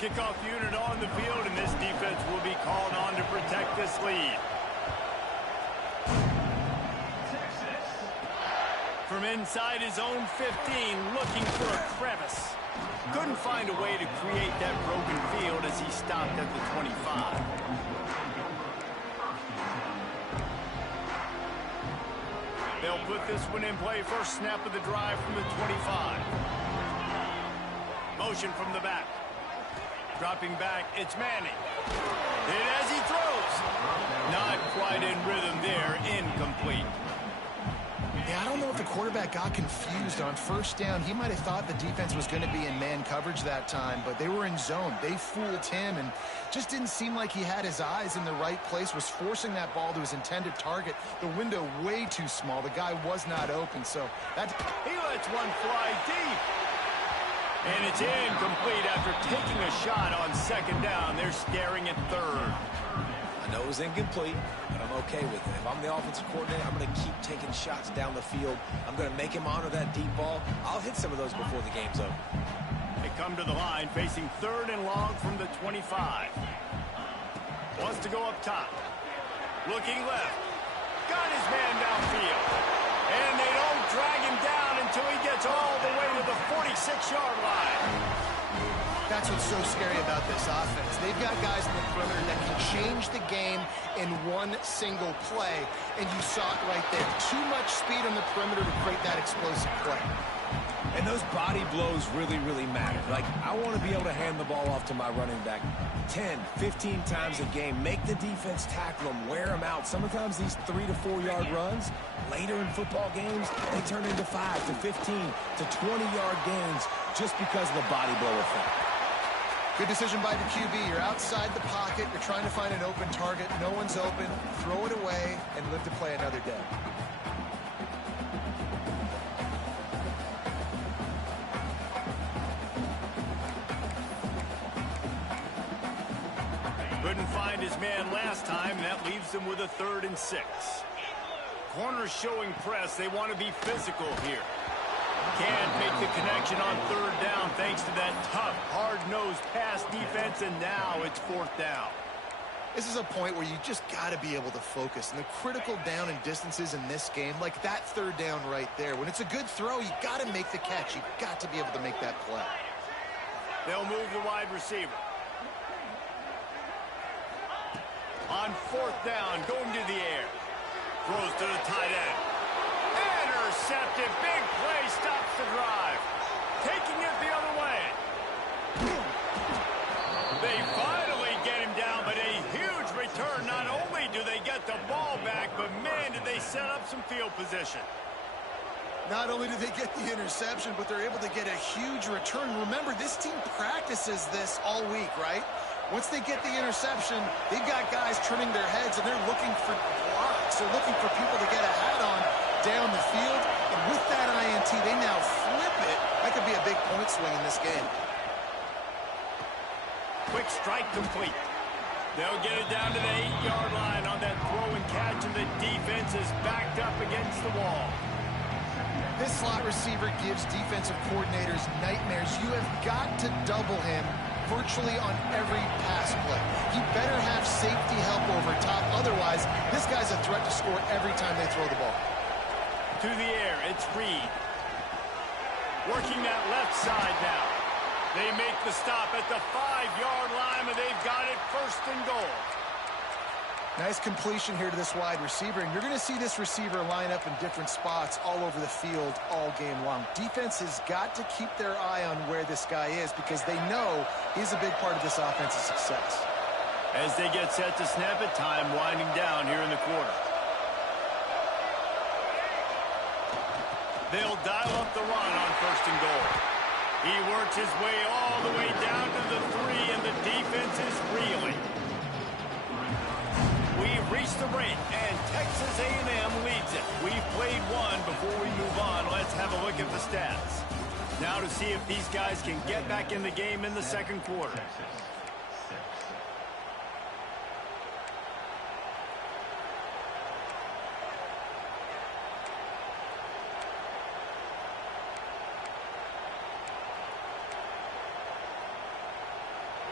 Kickoff unit on the field, and this defense will be called on to protect this lead. From inside his own 15, looking for a crevice. Couldn't find a way to create that broken field as he stopped at the 25. They'll put this one in play. First snap of the drive from the 25. Motion from the back. Dropping back, it's Manning. And as he throws, not quite in rhythm there, incomplete. Yeah, I don't know if the quarterback got confused on first down. He might have thought the defense was going to be in man coverage that time, but they were in zone. They fooled him and just didn't seem like he had his eyes in the right place, was forcing that ball to his intended target. The window way too small. The guy was not open, so that... He lets one fly deep. And it's incomplete after taking a shot on second down. They're staring at third. I know it was incomplete, but I'm okay with it. If I'm the offensive coordinator, I'm going to keep taking shots down the field. I'm going to make him honor that deep ball. I'll hit some of those before the game's over. They come to the line facing third and long from the 25. Wants to go up top. Looking left. Got his man downfield. And they don't drag him down until he gets all the way to the 46-yard line. That's what's so scary about this offense. They've got guys in the perimeter that can change the game in one single play, and you saw it right there. Too much speed on the perimeter to create that explosive play. And those body blows really, really matter. Like, I want to be able to hand the ball off to my running back 10, 15 times a game. Make the defense tackle them, wear them out. Sometimes these 3 to 4 yard runs, later in football games, they turn into 5 to 15 to 20-yard gains just because of the body blow effect. Good decision by the QB. You're outside the pocket. You're trying to find an open target. No one's open. Throw it away and live to play another day. Couldn't find his man last time, and that leaves him with a 3rd and 6. Corners showing press. They want to be physical here. Can't make the connection on 3rd down thanks to that tough, hard-nosed pass defense, and now it's 4th down. This is a point where you just got to be able to focus. And the critical down and distances in this game, like that 3rd down right there, when it's a good throw, you got to make the catch. You got to be able to make that play. They'll move the wide receiver. On 4th down, going to the air. Throws to the tight end. Intercepted. Big play stops the drive. Taking it the other way. They finally get him down, but a huge return. Not only do they get the ball back, but man, did they set up some field position. Not only do they get the interception, but they're able to get a huge return. Remember, this team practices this all week, right? Once they get the interception, they've got guys turning their heads, and they're looking for blocks. They're looking for people to get a hat on down the field. And with that INT, they now flip it. That could be a big point swing in this game. Quick strike complete. They'll get it down to the 8-yard line on that throw and catch, and the defense is backed up against the wall. This slot receiver gives defensive coordinators nightmares. You have got to double him virtually on every pass play. You better have safety help over top. Otherwise, this guy's a threat to score every time they throw the ball. To the air, it's Reed. Working that left side now. They make the stop at the 5-yard line, and they've got it 1st and goal. Nice completion here to this wide receiver, and you're going to see this receiver line up in different spots all over the field all game long. Defense has got to keep their eye on where this guy is because they know he's a big part of this offense's success. As they get set to snap it, time winding down here in the quarter. They'll dial up the run on 1st and goal. He works his way all the way down to the 3, and the defense is reeling. We've reached the break, and Texas A&M leads it. We've played one before we move on. Let's have a look at the stats. Now to see if these guys can get back in the game in the 2nd quarter.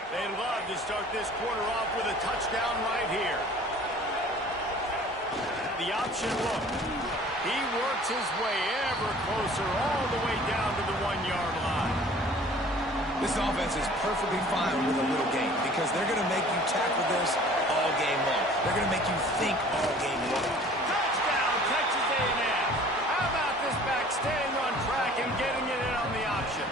They love to start this quarter off with a touchdown right here. The option look. He works his way ever closer all the way down to the 1-yard line. This offense is perfectly fine with a little game because they're going to make you tackle this all game long. They're going to make you think all game long. Touchdown, Texas A&M. How about this back staying on track and getting it in on the option?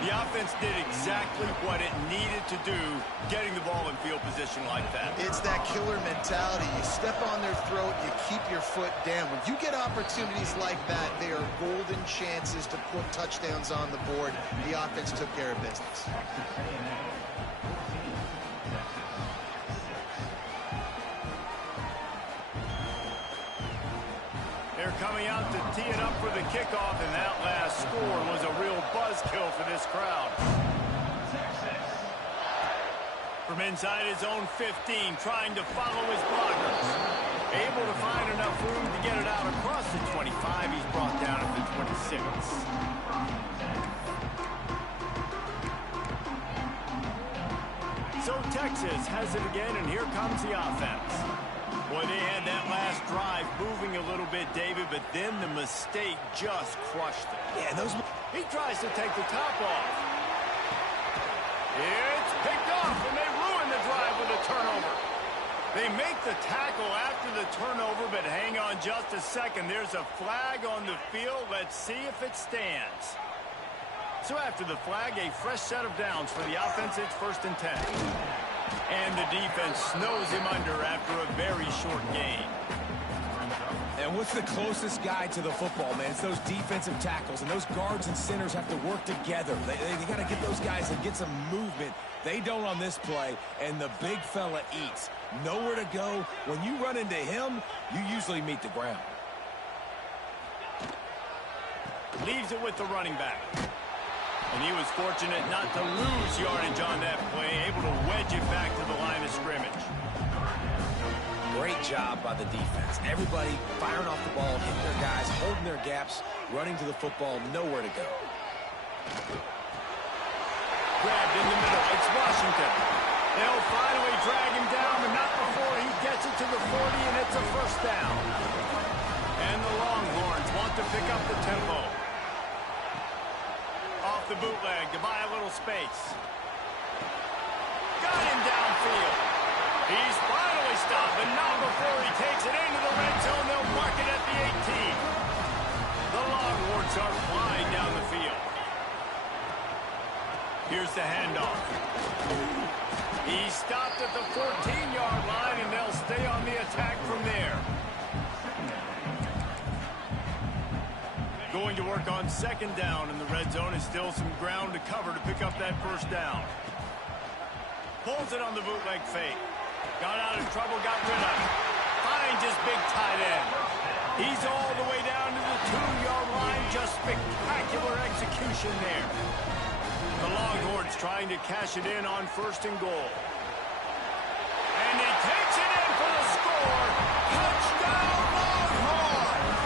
The offense did exactly what it needed to do, getting the ball in field position like that. It's that killer mentality. You step on their throat, you keep your foot down. When you get opportunities like that, they are golden chances to put touchdowns on the board. The offense took care of business. They're coming out to tee it up for the kickoff, and that last score was a real buzzkill for this crowd. From inside his own 15, trying to follow his blockers. Able to find enough room to get it out across the 25. He's brought down at the 26. So Texas has it again, and here comes the offense. Boy, they had that last drive moving a little bit, David, but then the mistake just crushed them. Yeah, He tries to take the top off. It's picked off, and they ruin the drive with a turnover. They make the tackle after the turnover, but hang on just a second. There's a flag on the field. Let's see if it stands. So after the flag, a fresh set of downs for the offense. It's 1st and 10. And the defense snows him under after a very short game. And what's the closest guy to the football, man? It's those defensive tackles, and those guards and centers have to work together. They got to get those guys and get some movement. They don't on this play, and the big fella eats. Nowhere to go. When you run into him, you usually meet the ground. Leaves it with the running back. And he was fortunate not to lose yardage on that play, able to wedge it back to the line of scrimmage. Great job by the defense. Everybody firing off the ball, hitting their guys, holding their gaps, running to the football, nowhere to go. Grabbed in the middle. It's Washington. They'll finally drag him down, but not before he gets it to the 40, and it's a 1st down. And the Longhorns want to pick up the tempo. Off the bootleg to buy a little space. Got him downfield. He's finally stopped, but not before he takes it into the red zone. They'll mark it at the 18. The Longhorns are flying down the field. Here's the handoff. He stopped at the 14-yard line, and they'll stay on the attack from there. Going to work on 2nd down in the red zone. Is still some ground to cover to pick up that 1st down. Pulls it on the bootleg fake. Got out of trouble, got rid of it. Finds his big tight end. He's all the way down to the 2-yard line. Just spectacular execution there. The Longhorns trying to cash it in on 1st and goal. And he takes it in for the score. Touchdown, Longhorns!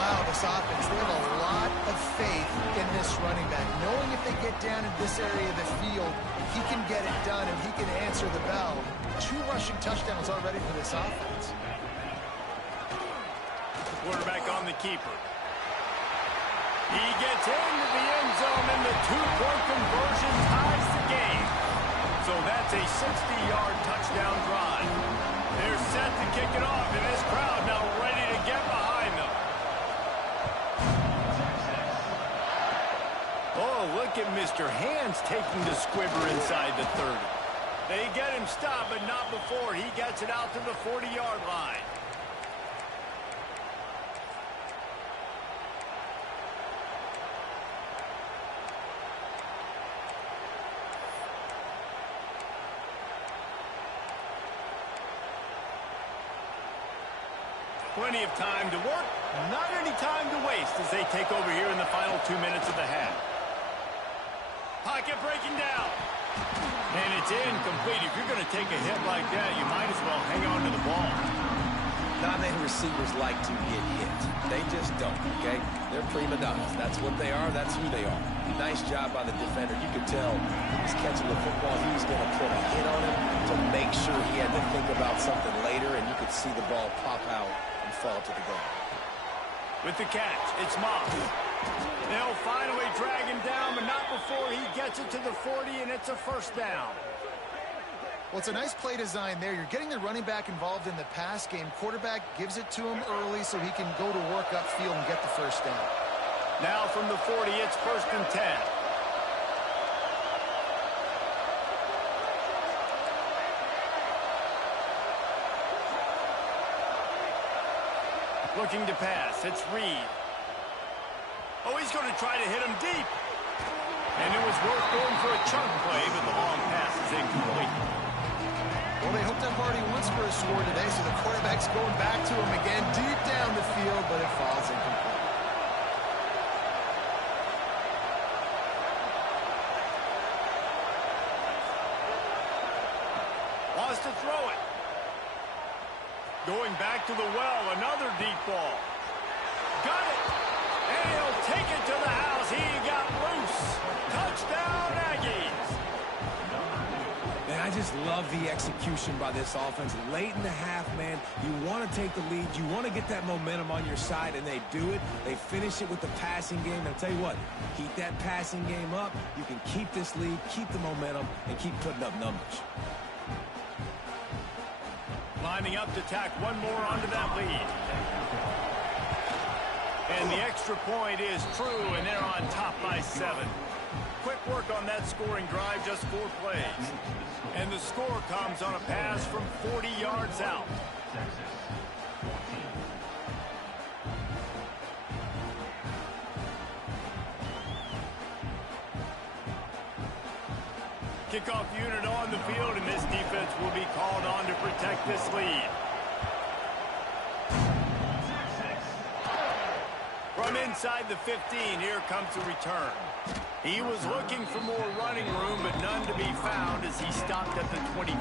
Wow, this offense, they have a lot of faith in this running back, knowing if they get down in this area of the field, he can get it done and he can answer the bell. 2 rushing touchdowns already for this offense. Quarterback on the keeper. He gets into the end zone, and the 2-point conversion ties the game. So that's a 60-yard touchdown drive. They're set to kick it off, and this crowd now ready to get behind them. Oh, look at Mr. Hands taking the squibber inside the 30. They get him stopped, but not before he gets it out to the 40-yard line. Plenty of time to work, not any time to waste as they take over here in the final 2 minutes of the half. Pocket breaking down. And it's incomplete. If you're going to take a hit like that, you might as well hang on to the ball. Not many receivers like to get hit. They just don't, okay? They're prima donnas. That's what they are. That's who they are. Nice job by the defender. You could tell he's catching the football. He was going to put a hit on him to make sure he had to think about something later, and you could see the ball pop out and fall to the ground. With the catch, it's Moss. They'll finally drag him down, but not before he gets it to the 40, and it's a first down. Well, it's a nice play design there. You're getting the running back involved in the pass game. Quarterback gives it to him early so he can go to work upfield and get the first down. Now from the 40, it's 1st and 10. Looking to pass, it's Reed. Oh, he's going to try to hit him deep. And it was worth going for a chunk play, but the long pass is incomplete. Well, they hooked up already once for a score today, so the quarterback's going back to him again deep down the field, but it falls incomplete. Wants to throw it. Going back to the well, another deep ball. Got it. And he'll take it to the house. He got loose. Touchdown, Aggies. Man, I just love the execution by this offense. Late in the half, man, you want to take the lead. You want to get that momentum on your side, and they do it. They finish it with the passing game. And I'll tell you what, keep that passing game up. You can keep this lead, keep the momentum, and keep putting up numbers. Lining up to tack one more onto that lead. And the extra point is true, and they're on top by 7. Quick work on that scoring drive, just 4 plays. And the score comes on a pass from 40 yards out. Kickoff unit on the field, and this defense will be called on to protect this lead. From inside the 15, here comes the return. He was looking for more running room, but none to be found as he stopped at the 23.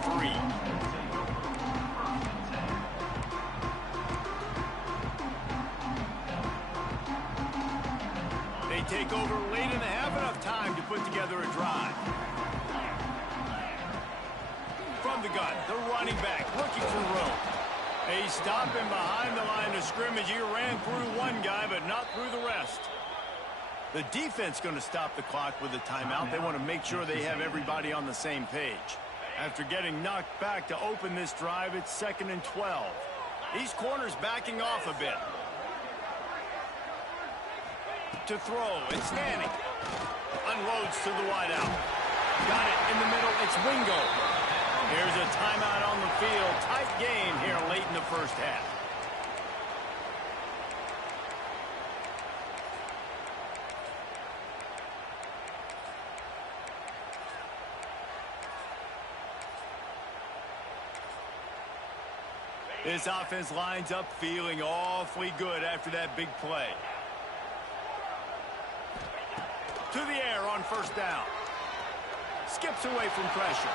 They take over late in the half, enough time to put together a drive. From the gun, the running back looking for room. They stop him behind the line of scrimmage. He ran through one guy, but not through the rest. The defense going to stop the clock with a timeout. They want to make sure they have everybody on the same page. After getting knocked back to open this drive, it's 2nd and 12. These corners backing off a bit. To throw, it's Manning. Unloads to the wideout. Got it in the middle, it's Wingo. Here's a timeout on the field. Tight game here late in the first half. This offense lines up feeling awfully good after that big play. To the air on 1st down. Skips away from pressure.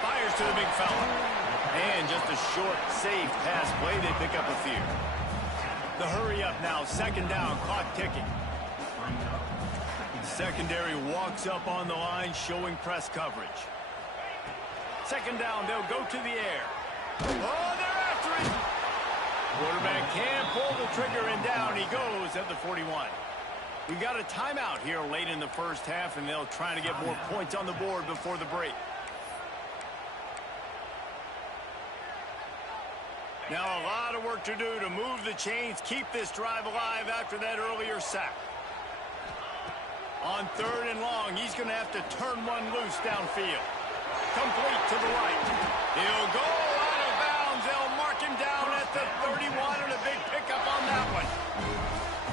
Fires to the big fella. And just a short, safe pass play. They pick up a few. The hurry up now. 2nd down. Clock ticking. Secondary walks up on the line, showing press coverage. 2nd down. They'll go to the air. Oh, they're after it. Quarterback can't pull the trigger, and down he goes at the 41. We got a timeout here late in the first half, and they'll try to get more points on the board before the break. Now a lot of work to do to move the chains, keep this drive alive after that earlier sack. On 3rd and long, he's going to have to turn one loose downfield. Complete to the right. He'll go out of bounds. They'll mark him down at the 31, and a big pickup on that one.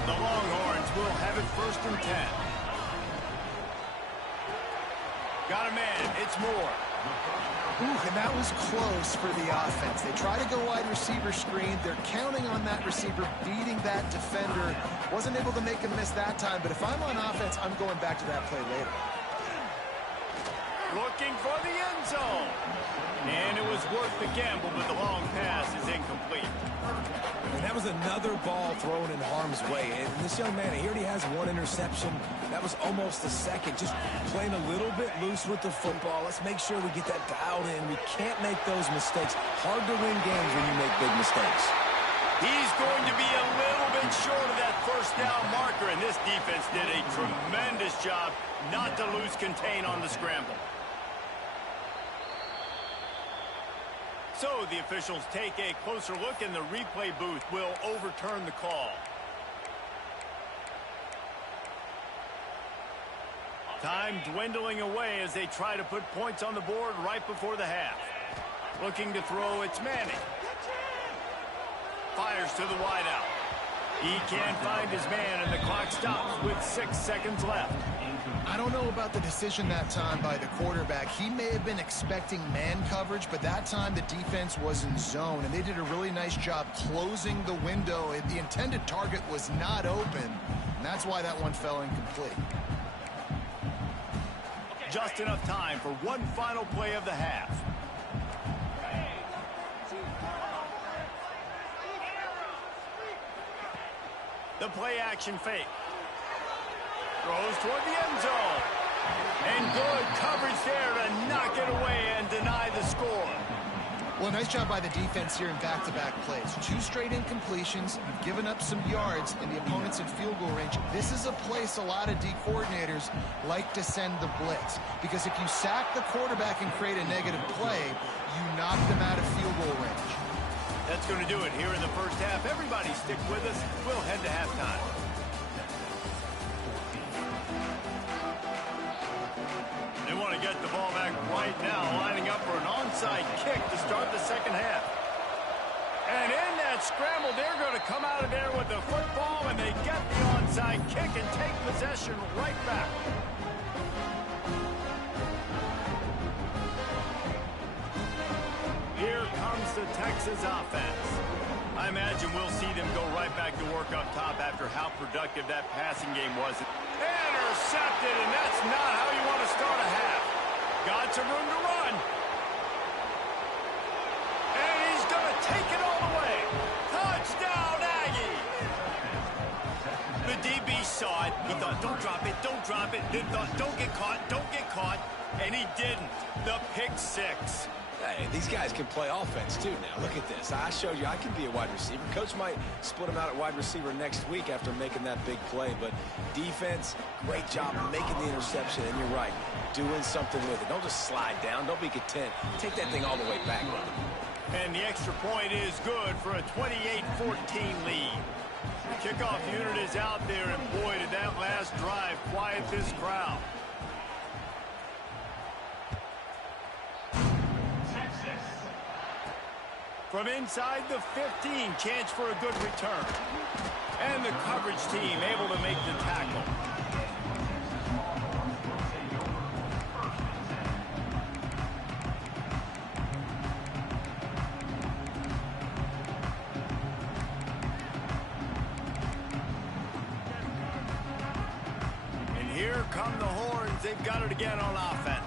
The Longhorns will have it 1st and 10. Got a man. It's Moore. Ooh, and that was close for the offense. They try to go wide receiver screen. They're counting on that receiver beating that defender. Wasn't able to make him miss that time, but if I'm on offense, I'm going back to that play later. looking for the end zone. And it was worth the gamble, but the long pass is incomplete. And that was another ball thrown in harm's way. And this young man, he already has one interception. That was almost the second. Just playing a little bit loose with the football. Let's make sure we get that dialed in. We can't make those mistakes. Hard to win games when you make big mistakes. He's going to be a little bit short of that first down marker, and this defense did a tremendous job not to lose contain on the scramble. So the officials take a closer look, and the replay booth will overturn the call. Time dwindling away as they try to put points on the board right before the half. Looking to throw, it's Manning. Fires to the wideout. He can't find his man, and the clock stops with 6 seconds left. I don't know about the decision that time by the quarterback. He may have been expecting man coverage, but that time the defense was in zone, and they did a really nice job closing the window. The intended target was not open, and that's why that one fell incomplete. Just enough time for one final play of the half. The play action fake. Throws toward the end zone. And good coverage there to knock it away and deny the score. Well, nice job by the defense here in back-to-back plays. 2 straight incompletions. You've given up some yards, and the opponent's in field goal range. This is a place a lot of D coordinators like to send the blitz. Because if you sack the quarterback and create a negative play, you knock them out of field goal range. That's going to do it here in the first half. Everybody stick with us. We'll head to halftime. They want to get the ball back right now, lining up for an onside kick to start the second half. And in that scramble, they're going to come out of there with the football, and they get the onside kick and take possession right back. Here comes the Texas offense. I imagine we'll see them go right back to work up top after how productive that passing game was. Intercepted, and that's not how you want to start a half. Got some room to run. And he's going to take it all the way. Touchdown, Aggie! The DB saw it. He thought, don't drop it, don't drop it. Then thought, don't get caught, don't get caught. And he didn't. The pick six. Hey, these guys can play offense, too, now. Look at this. I showed you I can be a wide receiver. Coach might split him out at wide receiver next week after making that big play. But defense, great job making the interception. And you're right, doing something with it. Don't just slide down. Don't be content. Take that thing all the way back. And the extra point is good for a 28-14 lead. The kickoff unit is out there, and boy, did that last drive quiet this crowd. From inside the 15, chance for a good return. And the coverage team able to make the tackle. And here come the horns. They've got it again on offense.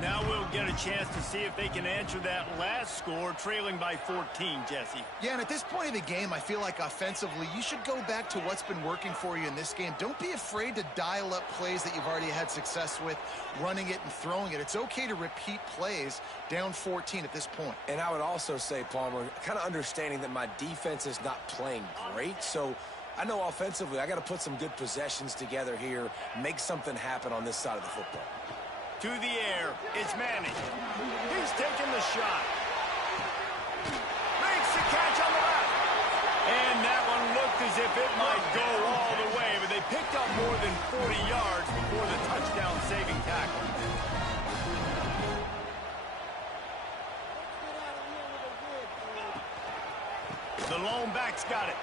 Now we'll get a chance to see if they can answer that last score, trailing by 14, Jesse. Yeah, and at this point of the game, I feel like offensively, you should go back to what's been working for you in this game. Don't be afraid to dial up plays that you've already had success with, running it and throwing it. It's okay to repeat plays down 14 at this point. And I would also say, Palmer, kind of understanding that my defense is not playing great, so I know offensively I got to put some good possessions together here, make something happen on this side of the football. To the air, it's Manning. He's taking the shot. Makes the catch on the left. And that one looked as if it might go all the way, but they picked up more than 40 yards before the touchdown-saving tackle. The lone back's got it.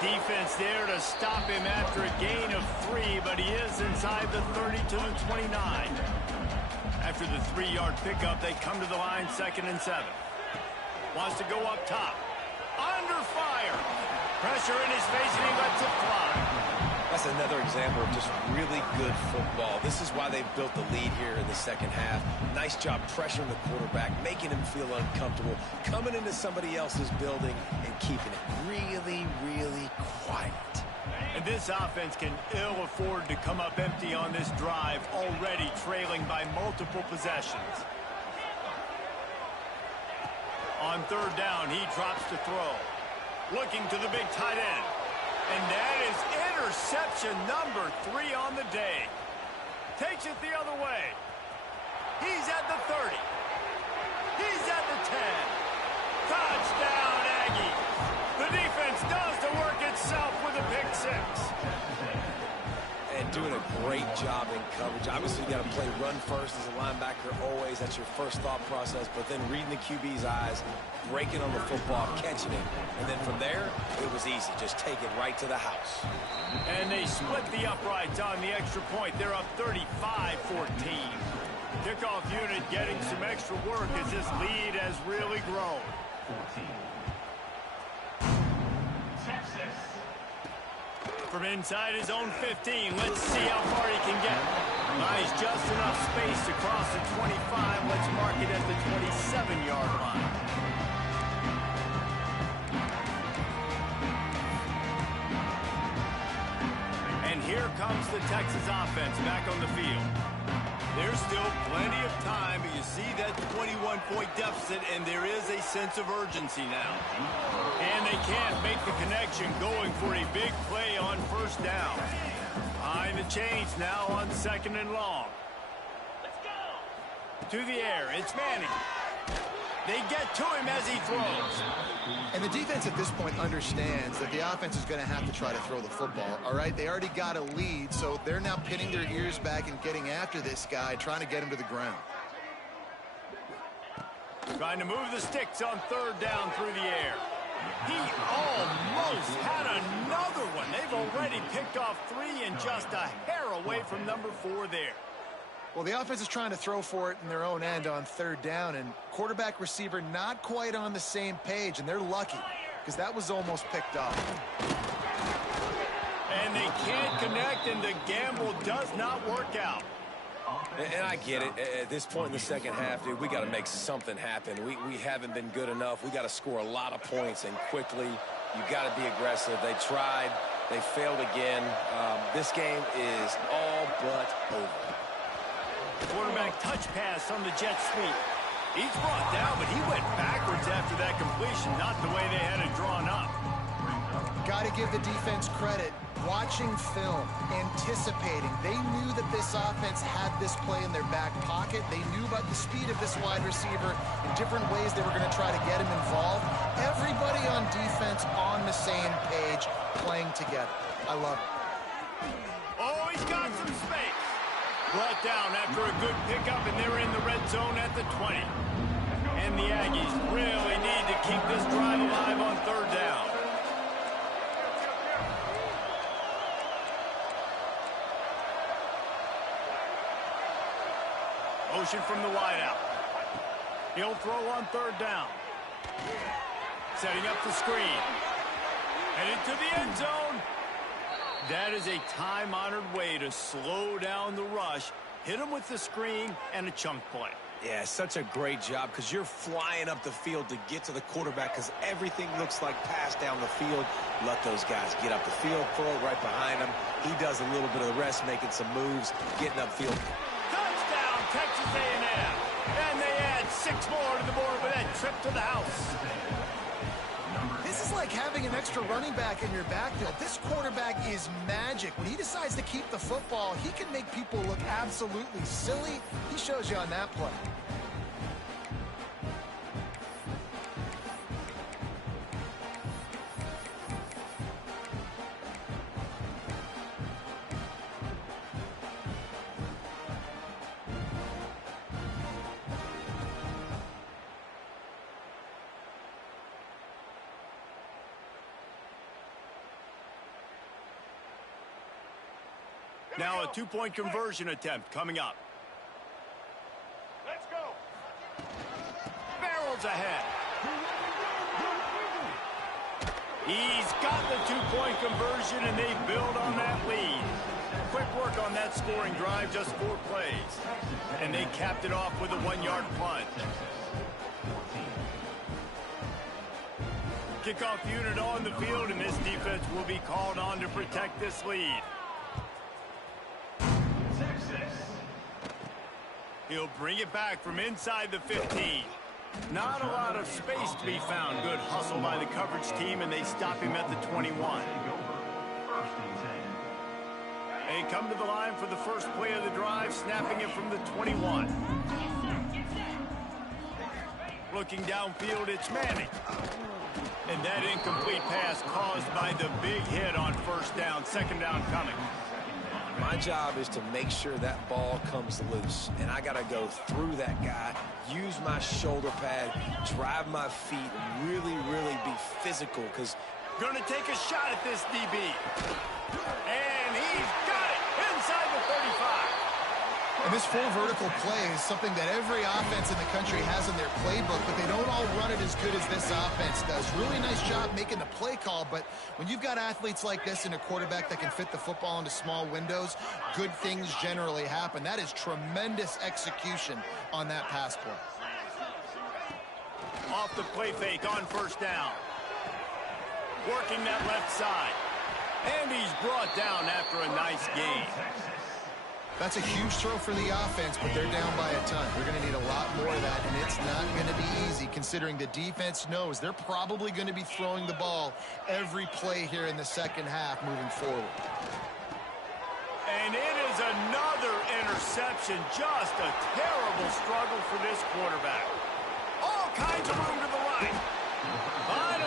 Defense there to stop him after a gain of 3, but he is inside the 32-29. After the 3-yard pickup, they come to the line 2nd and 7. Wants to go up top. Under fire. Pressure in his face, and he lets it fly. That's another example of just really good football. This is why they've built the lead here in the second half. Nice job pressuring the quarterback, making him feel uncomfortable, coming into somebody else's building and keeping it really, really quiet. And this offense can ill afford to come up empty on this drive, already trailing by multiple possessions. On third down, he drops to throw. Looking to the big tight end. And that is interception number 3 on the day. Takes it the other way. He's at the 30. He's at the 10. Touchdown, Aggie. The defense does the work itself with a pick 6. And doing a great job in coverage. Obviously, you got to play run first as a linebacker always. That's your first thought process. But then reading the QB's eyes, breaking on the football, catching it. And then from there, it was easy. Just take it right to the house. And they split the uprights on the extra point. They're up 35-14. Kickoff unit getting some extra work as this lead has really grown. From inside his own 15, let's see how far he can get. Nice, just enough space to cross the 25. Let's mark it at the 27-yard line. And here comes the Texas offense back on the field. There's still plenty of time, but you see that 21-point deficit, and there is a sense of urgency now. And they can't make the connection going for a big play on first down. Behind the chains now on 2nd and long. Let's go! To the air, it's Manning. They get to him as he throws. And the defense at this point understands that the offense is going to have to try to throw the football, all right? They already got a lead, so they're now pinning their ears back and getting after this guy, trying to get him to the ground. Trying to move the sticks on third down through the air. He almost had another one. They've already picked off 3 and just a hair away from number 4 there. Well, the offense is trying to throw for it in their own end on third down, and quarterback receiver not quite on the same page, and they're lucky because that was almost picked up. And they can't connect, and the gamble does not work out. And I get it. At this point in the second half, dude, we got to make something happen. We haven't been good enough. We got to score a lot of points, and quickly. You got to be aggressive. They tried. They failed again. This game is all but over. Quarterback touch pass on the jet sweep. He's brought down, but he went backwards after that completion, not the way they had it drawn up. Got to give the defense credit. Watching film, anticipating. They knew that this offense had this play in their back pocket. They knew about the speed of this wide receiver in different ways they were going to try to get him involved. Everybody on defense on the same page, playing together. I love it. Oh, he's got some space. Brought down after a good pickup, and they're in the red zone at the 20. And the Aggies really need to keep this drive alive on third down. Motion from the wideout. He'll throw on third down. Setting up the screen. Headed to the end zone. That is a time-honored way to slow down the rush, hit him with the screen, and a chunk play. Yeah, such a great job because you're flying up the field to get to the quarterback because everything looks like pass down the field. Let those guys get up the field, throw it right behind him. He does a little bit of the rest, making some moves, getting upfield. Touchdown, Texas A&M. And they add 6 more to the board with that trip to the house. This is like having an extra running back in your backfield. This quarterback is magic. When he decides to keep the football, he can make people look absolutely silly. He shows you on that play. Now a 2-point conversion attempt coming up. Let's go. Barrels ahead. He's got the two-point conversion, and they build on that lead. Quick work on that scoring drive, just 4 plays. And they capped it off with a 1-yard punt. Kickoff unit on the field, and this defense will be called on to protect this lead. He'll bring it back from inside the 15. Not a lot of space to be found. Good hustle by the coverage team, and they stop him at the 21. They come to the line for the first play of the drive, snapping it from the 21. Looking downfield, it's Manning. And that incomplete pass caused by the big hit on first down. Second down coming. My job is to make sure that ball comes loose. And I got to go through that guy, use my shoulder pad, drive my feet, and really, really be physical. Because going to take a shot at this DB. And he's got it inside the 35. And this full vertical play is something that every offense in the country has in their playbook, but they don't all run it as good as this offense does. Really nice job making the play call, but when you've got athletes like this and a quarterback that can fit the football into small windows, good things generally happen. That is tremendous execution on that pass play. Off the play fake on first down. Working that left side. And he's brought down after a nice gain. That's a huge throw for the offense, but they're down by a ton. They're going to need a lot more of that, and it's not going to be easy considering the defense knows they're probably going to be throwing the ball every play here in the second half moving forward. And it is another interception. Just a terrible struggle for this quarterback. All kinds of room to the right. On